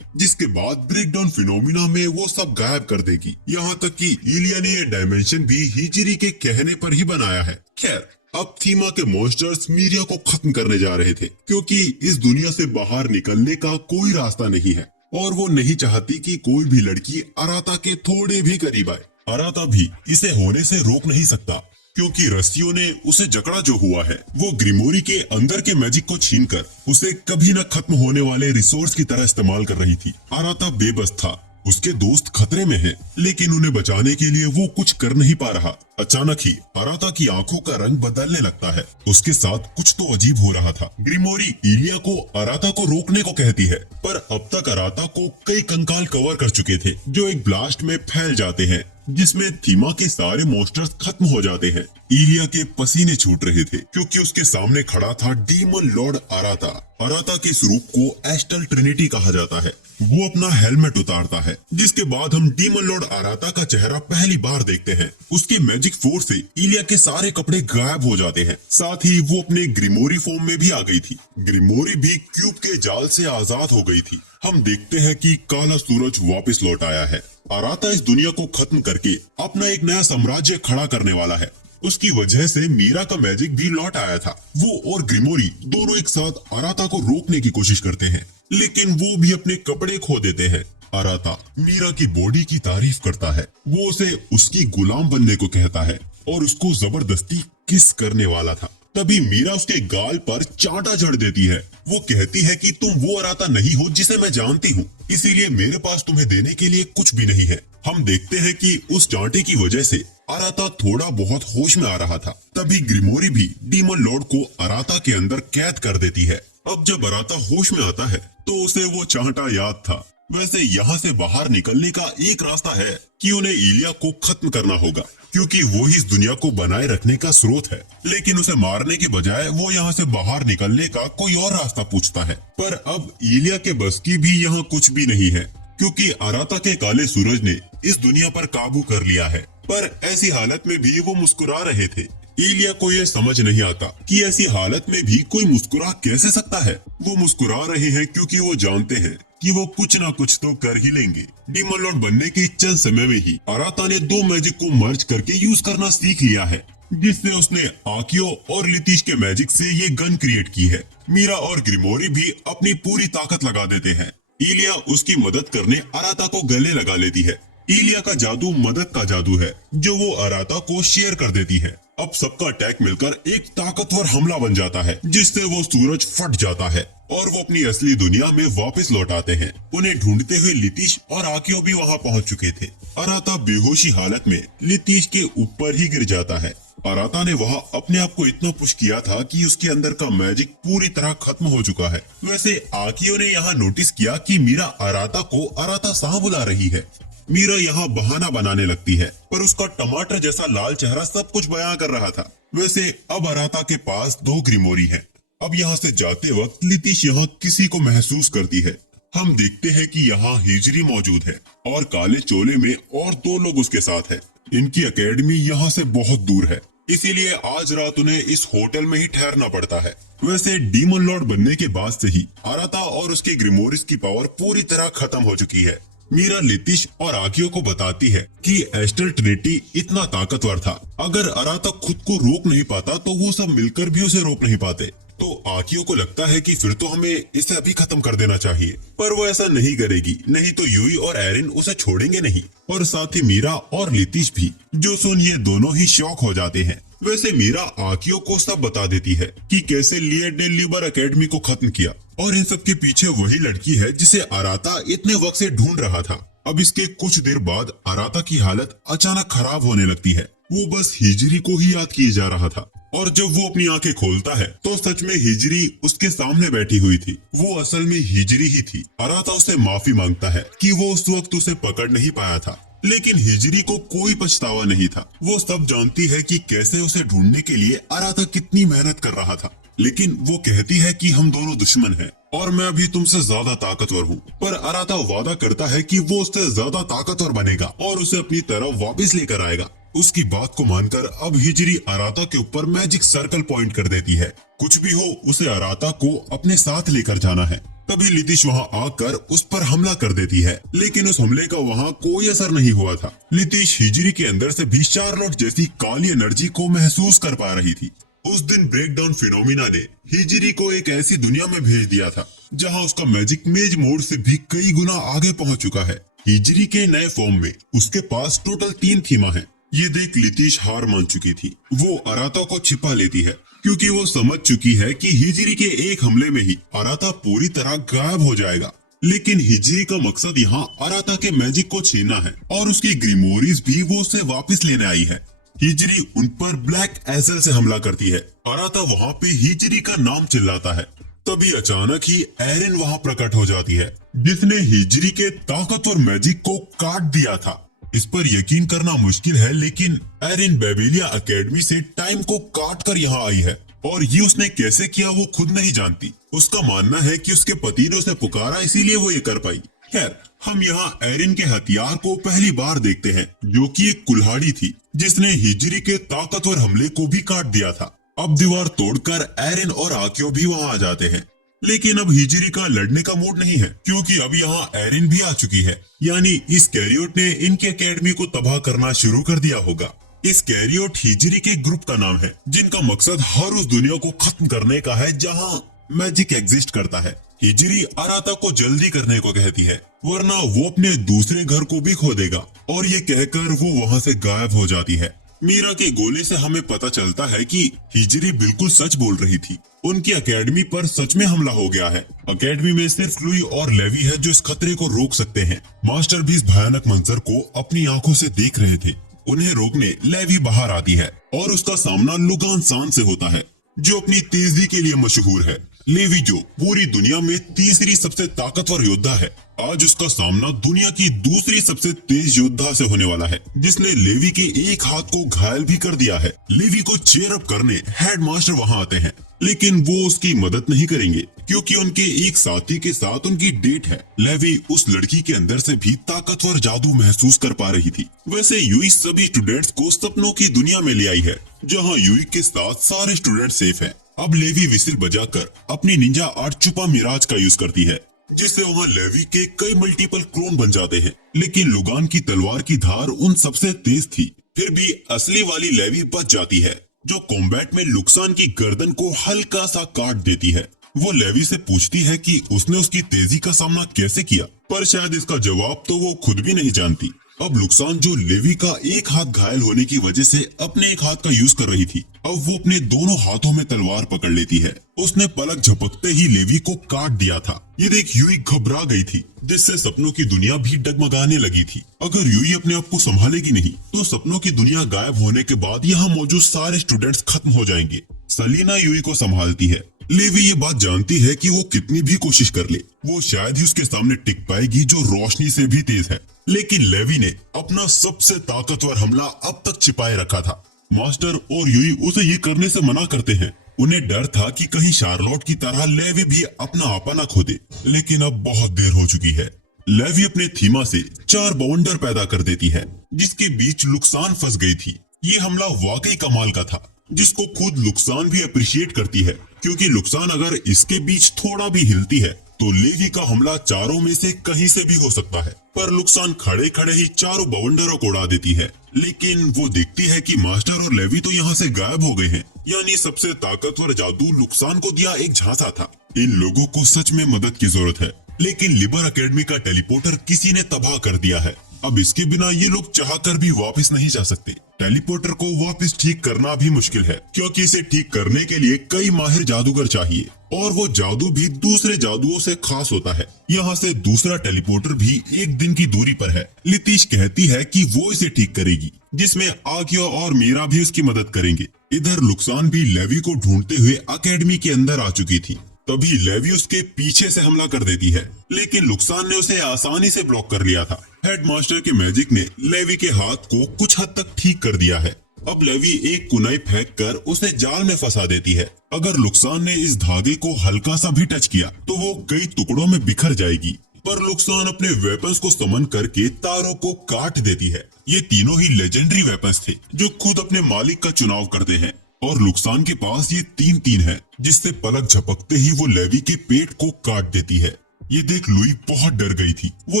जिसके बाद ब्रेकडाउन फिनोमिना में वो सब गायब कर देगी। यहाँ तक कि इलिया ने ये डायमेंशन भी हिजरी के कहने पर ही बनाया है। खैर, अब थीमा के मॉन्स्टर्स मीरिया को खत्म करने जा रहे थे, क्योंकि इस दुनिया से बाहर निकलने का कोई रास्ता नहीं है और वो नहीं चाहती कि कोई भी लड़की अराता के थोड़े भी करीब आए। अराता भी इसे होने से रोक नहीं सकता, क्योंकि रस्सियों ने उसे जकड़ा जो हुआ है, वो ग्रिमोरी के अंदर के मैजिक को छीनकर उसे कभी न खत्म होने वाले रिसोर्स की तरह इस्तेमाल कर रही थी। अराता बेबस था, उसके दोस्त खतरे में हैं, लेकिन उन्हें बचाने के लिए वो कुछ कर नहीं पा रहा। अचानक ही अराता की आंखों का रंग बदलने लगता है। उसके साथ कुछ तो अजीब हो रहा था। ग्रिमोरी इलिया को अराता को रोकने को कहती है, पर अब तक अराता को कई कंकाल कवर कर चुके थे, जो एक ब्लास्ट में फैल जाते हैं, जिसमें थीमा के सारे मॉन्स्टर्स खत्म हो जाते हैं। इलिया के पसीने छूट रहे थे, क्योंकि उसके सामने खड़ा था डीमन लॉर्ड अराता। अराता के स्वरूप को एस्टल ट्रिनिटी कहा जाता है। वो अपना हेलमेट उतारता है, जिसके बाद हम डीमन लॉर्ड अराता का चेहरा पहली बार देखते हैं। उसके मैजिक फोर्स से इलिया के सारे कपड़े गायब हो जाते हैं। साथ ही वो अपने ग्रिमोरी फॉर्म में भी आ गई थी। ग्रिमोरी भी क्यूब के जाल से आजाद हो गई थी। हम देखते हैं कि काला सूरज वापस लौट आया है। अराता इस दुनिया को खत्म करके अपना एक नया साम्राज्य खड़ा करने वाला है। उसकी वजह से मीरा का मैजिक भी लौट आया था। वो और ग्रिमोरी दोनों एक साथ अराता को रोकने की कोशिश करते हैं, लेकिन वो भी अपने कपड़े खो देते हैं। अराता मीरा की बॉडी की तारीफ करता है। वो उसे उसकी गुलाम बनने को कहता है और उसको जबरदस्ती किस करने वाला था। तभी मीरा उसके गाल पर चांटा जड़ देती है। वो कहती है कि तुम वो अराता नहीं हो जिसे मैं जानती हूँ, इसीलिए मेरे पास तुम्हें देने के लिए कुछ भी नहीं है। हम देखते हैं कि उस चांटे की वजह से अराता थोड़ा बहुत होश में आ रहा था। तभी ग्रिमोरी भी डीमन लॉर्ड को अराता के अंदर कैद कर देती है। अब जब अराता होश में आता है तो उसे वो चांटा याद था। वैसे यहाँ से बाहर निकलने का एक रास्ता है कि उन्हें इलिया को खत्म करना होगा, क्योंकि वो ही इस दुनिया को बनाए रखने का स्रोत है। लेकिन उसे मारने के बजाय वो यहाँ से बाहर निकलने का कोई और रास्ता पूछता है। पर अब इलिया के बस की भी यहाँ कुछ भी नहीं है, क्योंकि अराता के काले सूरज ने इस दुनिया पर काबू कर लिया है। पर ऐसी हालत में भी वो मुस्कुरा रहे थे। इलिया को ये समझ नहीं आता कि ऐसी हालत में भी कोई मुस्कुरा कैसे सकता है। वो मुस्कुरा रहे हैं क्योंकि वो जानते हैं कि वो कुछ ना कुछ तो कर ही लेंगे। डीमन लॉर्ड बनने के चंद समय में ही अराता ने 2 मैजिक को मर्ज करके यूज करना सीख लिया है, जिससे उसने आकियो और लितीश के मैजिक से ये गन क्रिएट की है। मीरा और ग्रिमोरी भी अपनी पूरी ताकत लगा देते हैं। इलिया उसकी मदद करने अराता को गले लगा लेती है। इलिया का जादू मदद का जादू है, जो वो अराता को शेयर कर देती है। अब सबका अटैक मिलकर एक ताकतवर हमला बन जाता है, जिससे वो सूरज फट जाता है और वो अपनी असली दुनिया में वापस लौट आते हैं। उन्हें ढूंढते हुए लितीश और आकियो भी वहाँ पहुँच चुके थे। अराता बेहोशी हालत में लितीश के ऊपर ही गिर जाता है। अराता ने वहाँ अपने आप को इतना पुश किया था कि उसके अंदर का मैजिक पूरी तरह खत्म हो चुका है। वैसे आकियो ने यहाँ नोटिस किया कि मीरा अराता को अराता सा बुला रही है। मीरा यहाँ बहाना बनाने लगती है, पर उसका टमाटर जैसा लाल चेहरा सब कुछ बयां कर रहा था। वैसे अब अराता के पास 2 ग्रिमोरी हैं। अब यहाँ से जाते वक्त लितीश यहाँ किसी को महसूस करती है। हम देखते हैं कि यहाँ हिजरी मौजूद है और काले चोले में और 2 लोग उसके साथ है। इनकी एकेडमी यहाँ से बहुत दूर है, इसीलिए आज रात उन्हें इस होटल में ही ठहरना पड़ता है। वैसे डीमन लॉर्ड बनने के बाद से ही अराता और उसके ग्रिमोरिस की पावर पूरी तरह खत्म हो चुकी है। मीरा लितीश और आकियो को बताती है कि एस्टर ट्रिनिटी इतना ताकतवर था, अगर अराता खुद को रोक नहीं पाता तो वो सब मिलकर भी उसे रोक नहीं पाते। तो आकियो को लगता है कि फिर तो हमें इसे अभी खत्म कर देना चाहिए, पर वो ऐसा नहीं करेगी, नहीं तो यूई और एरिन उसे छोड़ेंगे नहीं। और साथ ही मीरा और लितीश भी, जो सुन ये दोनों ही शॉक हो जाते हैं। वैसे मीरा आकियो को सब बता देती है कि कैसे लिएट ने लिबर एकेडमी को खत्म किया, और इन सब के पीछे वही लड़की है जिसे अराता इतने वक्त से ढूंढ रहा था। अब इसके कुछ देर बाद अराता की हालत अचानक खराब होने लगती है। वो बस हिजरी को ही याद किए जा रहा था, और जब वो अपनी आंखें खोलता है तो सच में हिजरी उसके सामने बैठी हुई थी। वो असल में हिजरी ही थी। अराता उसे माफी मांगता है कि वो उस वक्त उसे पकड़ नहीं पाया था, लेकिन हिजरी को कोई पछतावा नहीं था। वो सब जानती है कि कैसे उसे ढूंढने के लिए अराता कितनी मेहनत कर रहा था। लेकिन वो कहती है कि हम दोनों दुश्मन हैं और मैं अभी तुमसे ज्यादा ताकतवर हूँ। पर अराता वादा करता है कि वो उससे ज्यादा ताकतवर बनेगा और उसे अपनी तरफ वापस लेकर आएगा। उसकी बात को मानकर अब हिजरी अराता के ऊपर मैजिक सर्कल पॉइंट कर देती है। कुछ भी हो, उसे अराता को अपने साथ लेकर जाना है। तभी लितीश वहाँ आकर उस पर हमला कर देती है, लेकिन उस हमले का वहाँ कोई असर नहीं हुआ था। लितीश हिजरी के अंदर से भी शार्लोट जैसी काली एनर्जी को महसूस कर पा रही थी। उस दिन ब्रेकडाउन फिनोमिना ने हिजरी को एक ऐसी दुनिया में भेज दिया था जहाँ उसका मैजिक मेज मोड से भी कई गुना आगे पहुँच चुका है। हिजरी के नए फॉर्म में उसके पास टोटल 3 थीमा है। ये देख लितीश हार मान चुकी थी। वो अराता को छिपा लेती है, क्योंकि वो समझ चुकी है कि हिजरी के एक हमले में ही अराता पूरी तरह गायब हो जाएगा। लेकिन हिजरी का मकसद यहाँ अराता के मैजिक को छीनना है, और उसकी ग्रिमोरीज भी वो उसे वापस लेने आई है। हिजरी उन पर ब्लैक एजल से हमला करती है। अराता वहाँ पे हिजरी का नाम चिल्लाता है। तभी अचानक ही एरिन वहाँ प्रकट हो जाती है, जिसने हिजरी के ताकतवर मैजिक को काट दिया था। इस पर यकीन करना मुश्किल है, लेकिन एरिन बेबिलिया एकेडमी से टाइम को काट कर यहाँ आई है, और ये उसने कैसे किया वो खुद नहीं जानती। उसका मानना है कि उसके पति ने उसे पुकारा, इसीलिए वो ये कर पाई। खैर, हम यहाँ एरिन के हथियार को पहली बार देखते हैं, जो कि एक कुल्हाड़ी थी जिसने हिजरी के ताकतवर हमले को भी काट दिया था। अब दीवार तोड़कर एरिन और आकियो भी वहाँ आ जाते हैं, लेकिन अब हिजरी का लड़ने का मूड नहीं है, क्योंकि अब यहाँ एरिन भी आ चुकी है। यानी इस कैरियोट ने इनके एकेडमी को तबाह करना शुरू कर दिया होगा। इस कैरियोट हिजरी के ग्रुप का नाम है, जिनका मकसद हर उस दुनिया को खत्म करने का है जहाँ मैजिक एग्जिस्ट करता है। हिजरी अराता को जल्दी करने को कहती है, वरना वो अपने दूसरे घर को भी खो देगा, और ये कहकर वो वहाँ से गायब हो जाती है। मीरा के गोले से हमें पता चलता है कि हिजरी बिल्कुल सच बोल रही थी। उनकी एकेडमी पर सच में हमला हो गया है। एकेडमी में सिर्फ लुई और लेवी है जो इस खतरे को रोक सकते हैं। मास्टर भी इस भयानक मंजर को अपनी आंखों से देख रहे थे। उन्हें रोकने लेवी बाहर आती है और उसका सामना लुगान सान से होता है, जो अपनी तेजी के लिए मशहूर है। लेवी जो पूरी दुनिया में तीसरी सबसे ताकतवर योद्धा है, आज उसका सामना दुनिया की दूसरी सबसे तेज योद्धा से होने वाला है, जिसने लेवी के एक हाथ को घायल भी कर दिया है। लेवी को चेयर अप करने हेडमास्टर वहां आते हैं, लेकिन वो उसकी मदद नहीं करेंगे क्योंकि उनके एक साथी के साथ उनकी डेट है। लेवी उस लड़की के अंदर से भी ताकतवर जादू महसूस कर पा रही थी। वैसे यूई सभी स्टूडेंट्स को सपनों की दुनिया में ले आई है, जहाँ यूई के साथ सारे स्टूडेंट सेफ हैं। अब लेवी विसिल बजाकर अपनी निंजा आर्ट छुपा मिराज का यूज करती है, जिससे वहाँ लेवी के कई मल्टीपल क्लोन बन जाते हैं। लेकिन लुगान की तलवार की धार उन सबसे तेज थी, फिर भी असली वाली लेवी बच जाती है, जो कॉम्बैट में लुक्सान की गर्दन को हल्का सा काट देती है। वो लेवी से पूछती है कि उसने उसकी तेजी का सामना कैसे किया, पर शायद इसका जवाब तो वो खुद भी नहीं जानती। अब लुक्सान जो लेवी का एक हाथ घायल होने की वजह से अपने एक हाथ का यूज कर रही थी, अब वो अपने दोनों हाथों में तलवार पकड़ लेती है। उसने पलक झपकते ही लेवी को काट दिया था। ये देख यूई घबरा गई थी, जिससे सपनों की दुनिया भी डगमगाने लगी थी। अगर यूई अपने आप को संभालेगी नहीं तो सपनों की दुनिया गायब होने के बाद यहाँ मौजूद सारे स्टूडेंट्स खत्म हो जाएंगे। सलीना यूई को संभालती है। लेवी ये बात जानती है कि वो कितनी भी कोशिश कर ले, वो शायद ही उसके सामने टिक पाएगी, जो रोशनी से भी तेज है। लेकिन लेवी ने अपना सबसे ताकतवर हमला अब तक छिपाए रखा था। मास्टर और यूई उसे ये करने से मना करते हैं। उन्हें डर था कि कहीं शार्लोट की तरह लेवी भी अपना आपा न खो दे, लेकिन अब बहुत देर हो चुकी है। लेवी अपने थीमा से 4 बवंडर पैदा कर देती है, जिसके बीच लुक्सान फंस गई थी। ये हमला वाकई कमाल का था, जिसको खुद लुक्सान भी अप्रिशिएट करती है, क्योंकि लुक्सान अगर इसके बीच थोड़ा भी हिलती है तो लेवी का हमला चारों में से कहीं से भी हो सकता है। पर लुक्सान खड़े खड़े ही चारों बवंडरों को उड़ा देती है। लेकिन वो देखती है कि मास्टर और लेवी तो यहाँ से गायब हो गए हैं, यानी सबसे ताकतवर जादू लुक्सान को दिया एक झांसा था। इन लोगों को सच में मदद की जरूरत है, लेकिन लिबर एकेडमी का टेलीपोर्टर किसी ने तबाह कर दिया है। अब इसके बिना ये लोग चाहकर भी वापस नहीं जा सकते। टेलीपोर्टर को वापस ठीक करना भी मुश्किल है, क्योंकि इसे ठीक करने के लिए कई माहिर जादूगर चाहिए, और वो जादू भी दूसरे जादुओं से खास होता है। यहाँ से दूसरा टेलीपोर्टर भी एक दिन की दूरी पर है। लितीश कहती है कि वो इसे ठीक करेगी, जिसमें आकिया और मीरा भी उसकी मदद करेंगे। इधर लुक्सान भी लेवी को ढूंढते हुए एकेडमी के अंदर आ चुकी थी। तभी लेवी उसके पीछे से हमला कर देती है, लेकिन लुक्सान ने उसे आसानी से ब्लॉक कर लिया था। हेडमास्टर के मैजिक ने लेवी के हाथ को कुछ हद तक ठीक कर दिया है। अब लेवी एक कुनाई फेंक कर उसे जाल में फंसा देती है। अगर लुक्सान ने इस धागे को हल्का सा भी टच किया तो वो कई टुकड़ों में बिखर जाएगी। पर लुक्सान अपने वेपन्स को समन करके तारों को काट देती है। ये तीनों ही लेजेंडरी वेपन्स थे, जो खुद अपने मालिक का चुनाव करते हैं, और लुक्सान के पास ये 3-3 है, जिससे पलक झपकते ही वो लेवी के पेट को काट देती है। ये देख लुई बहुत डर गई थी। वो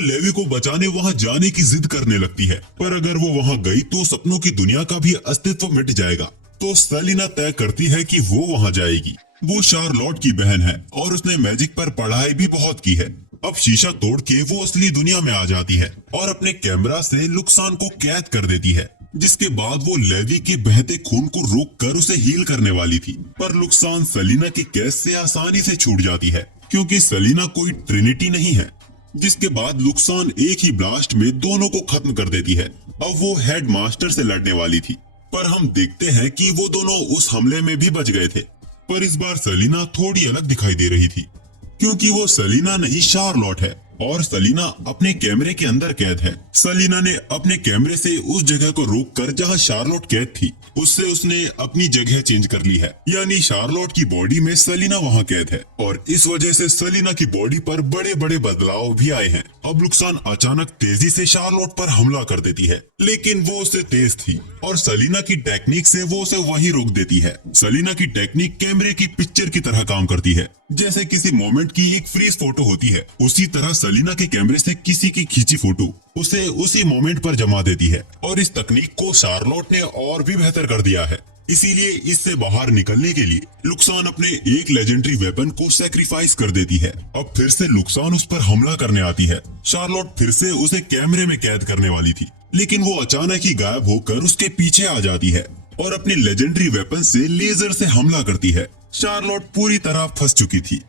लेवी को बचाने वहां जाने की जिद करने लगती है, पर अगर वो वहां गई तो सपनों की दुनिया का भी अस्तित्व मिट जाएगा। तो सेलिना तय करती है कि वो वहां जाएगी। वो शार्लोट की बहन है और उसने मैजिक पर पढ़ाई भी बहुत की है। अब शीशा तोड़ के वो असली दुनिया में आ जाती है और अपने कैमरा से लुक्सान को कैद कर देती है, जिसके बाद वो लेवी के बहते खून को रोक कर उसे हील करने वाली थी। पर लुक्सान सेलिना की कैद से आसानी से छूट जाती है, क्योंकि सेलिना कोई ट्रिनिटी नहीं है। जिसके बाद लुक्सान एक ही ब्लास्ट में दोनों को खत्म कर देती है। अब वो हेड मास्टर से लड़ने वाली थी, पर हम देखते हैं कि वो दोनों उस हमले में भी बच गए थे। पर इस बार सेलिना थोड़ी अलग दिखाई दे रही थी, क्योंकि वो सेलिना नहीं शार्लोट है, और सेलिना अपने कैमरे के अंदर कैद है। सेलिना ने अपने कैमरे से उस जगह को रोक कर जहाँ शार्लोट कैद थी, उससे उसने अपनी जगह चेंज कर ली है, यानी शार्लोट की बॉडी में सेलिना वहाँ कैद है, और इस वजह से सेलिना की बॉडी पर बड़े बड़े बदलाव भी आए हैं। अब लुक्सान अचानक तेजी से शार्लोट पर हमला कर देती है, लेकिन वो उससे तेज थी और सेलिना की टेक्निक से वो उसे वहीं रोक देती है। सेलिना की टेक्निक कैमरे की पिक्चर की तरह काम करती है, जैसे किसी मोमेंट की एक फ्रीज फोटो होती है, उसी तरह सेलिना के कैमरे से किसी की खींची फोटो उसे उसी मोमेंट पर जमा देती है। और इस तकनीक को शार्लोट ने और भी बेहतर कर दिया है। इसीलिए इससे बाहर निकलने के लिए लुक्सान अपने एक लेजेंडरी वेपन को सैक्रिफाइस कर देती है। अब फिर से लुक्सान उस पर हमला करने आती है। शार्लोट फिर से उसे कैमरे में कैद करने वाली थी, लेकिन वो अचानक ही गायब होकर उसके पीछे आ जाती है और अपने लेजेंडरी वेपन से लेजर से हमला करती है। शार्लोट पूरी तरह फंस चुकी थी।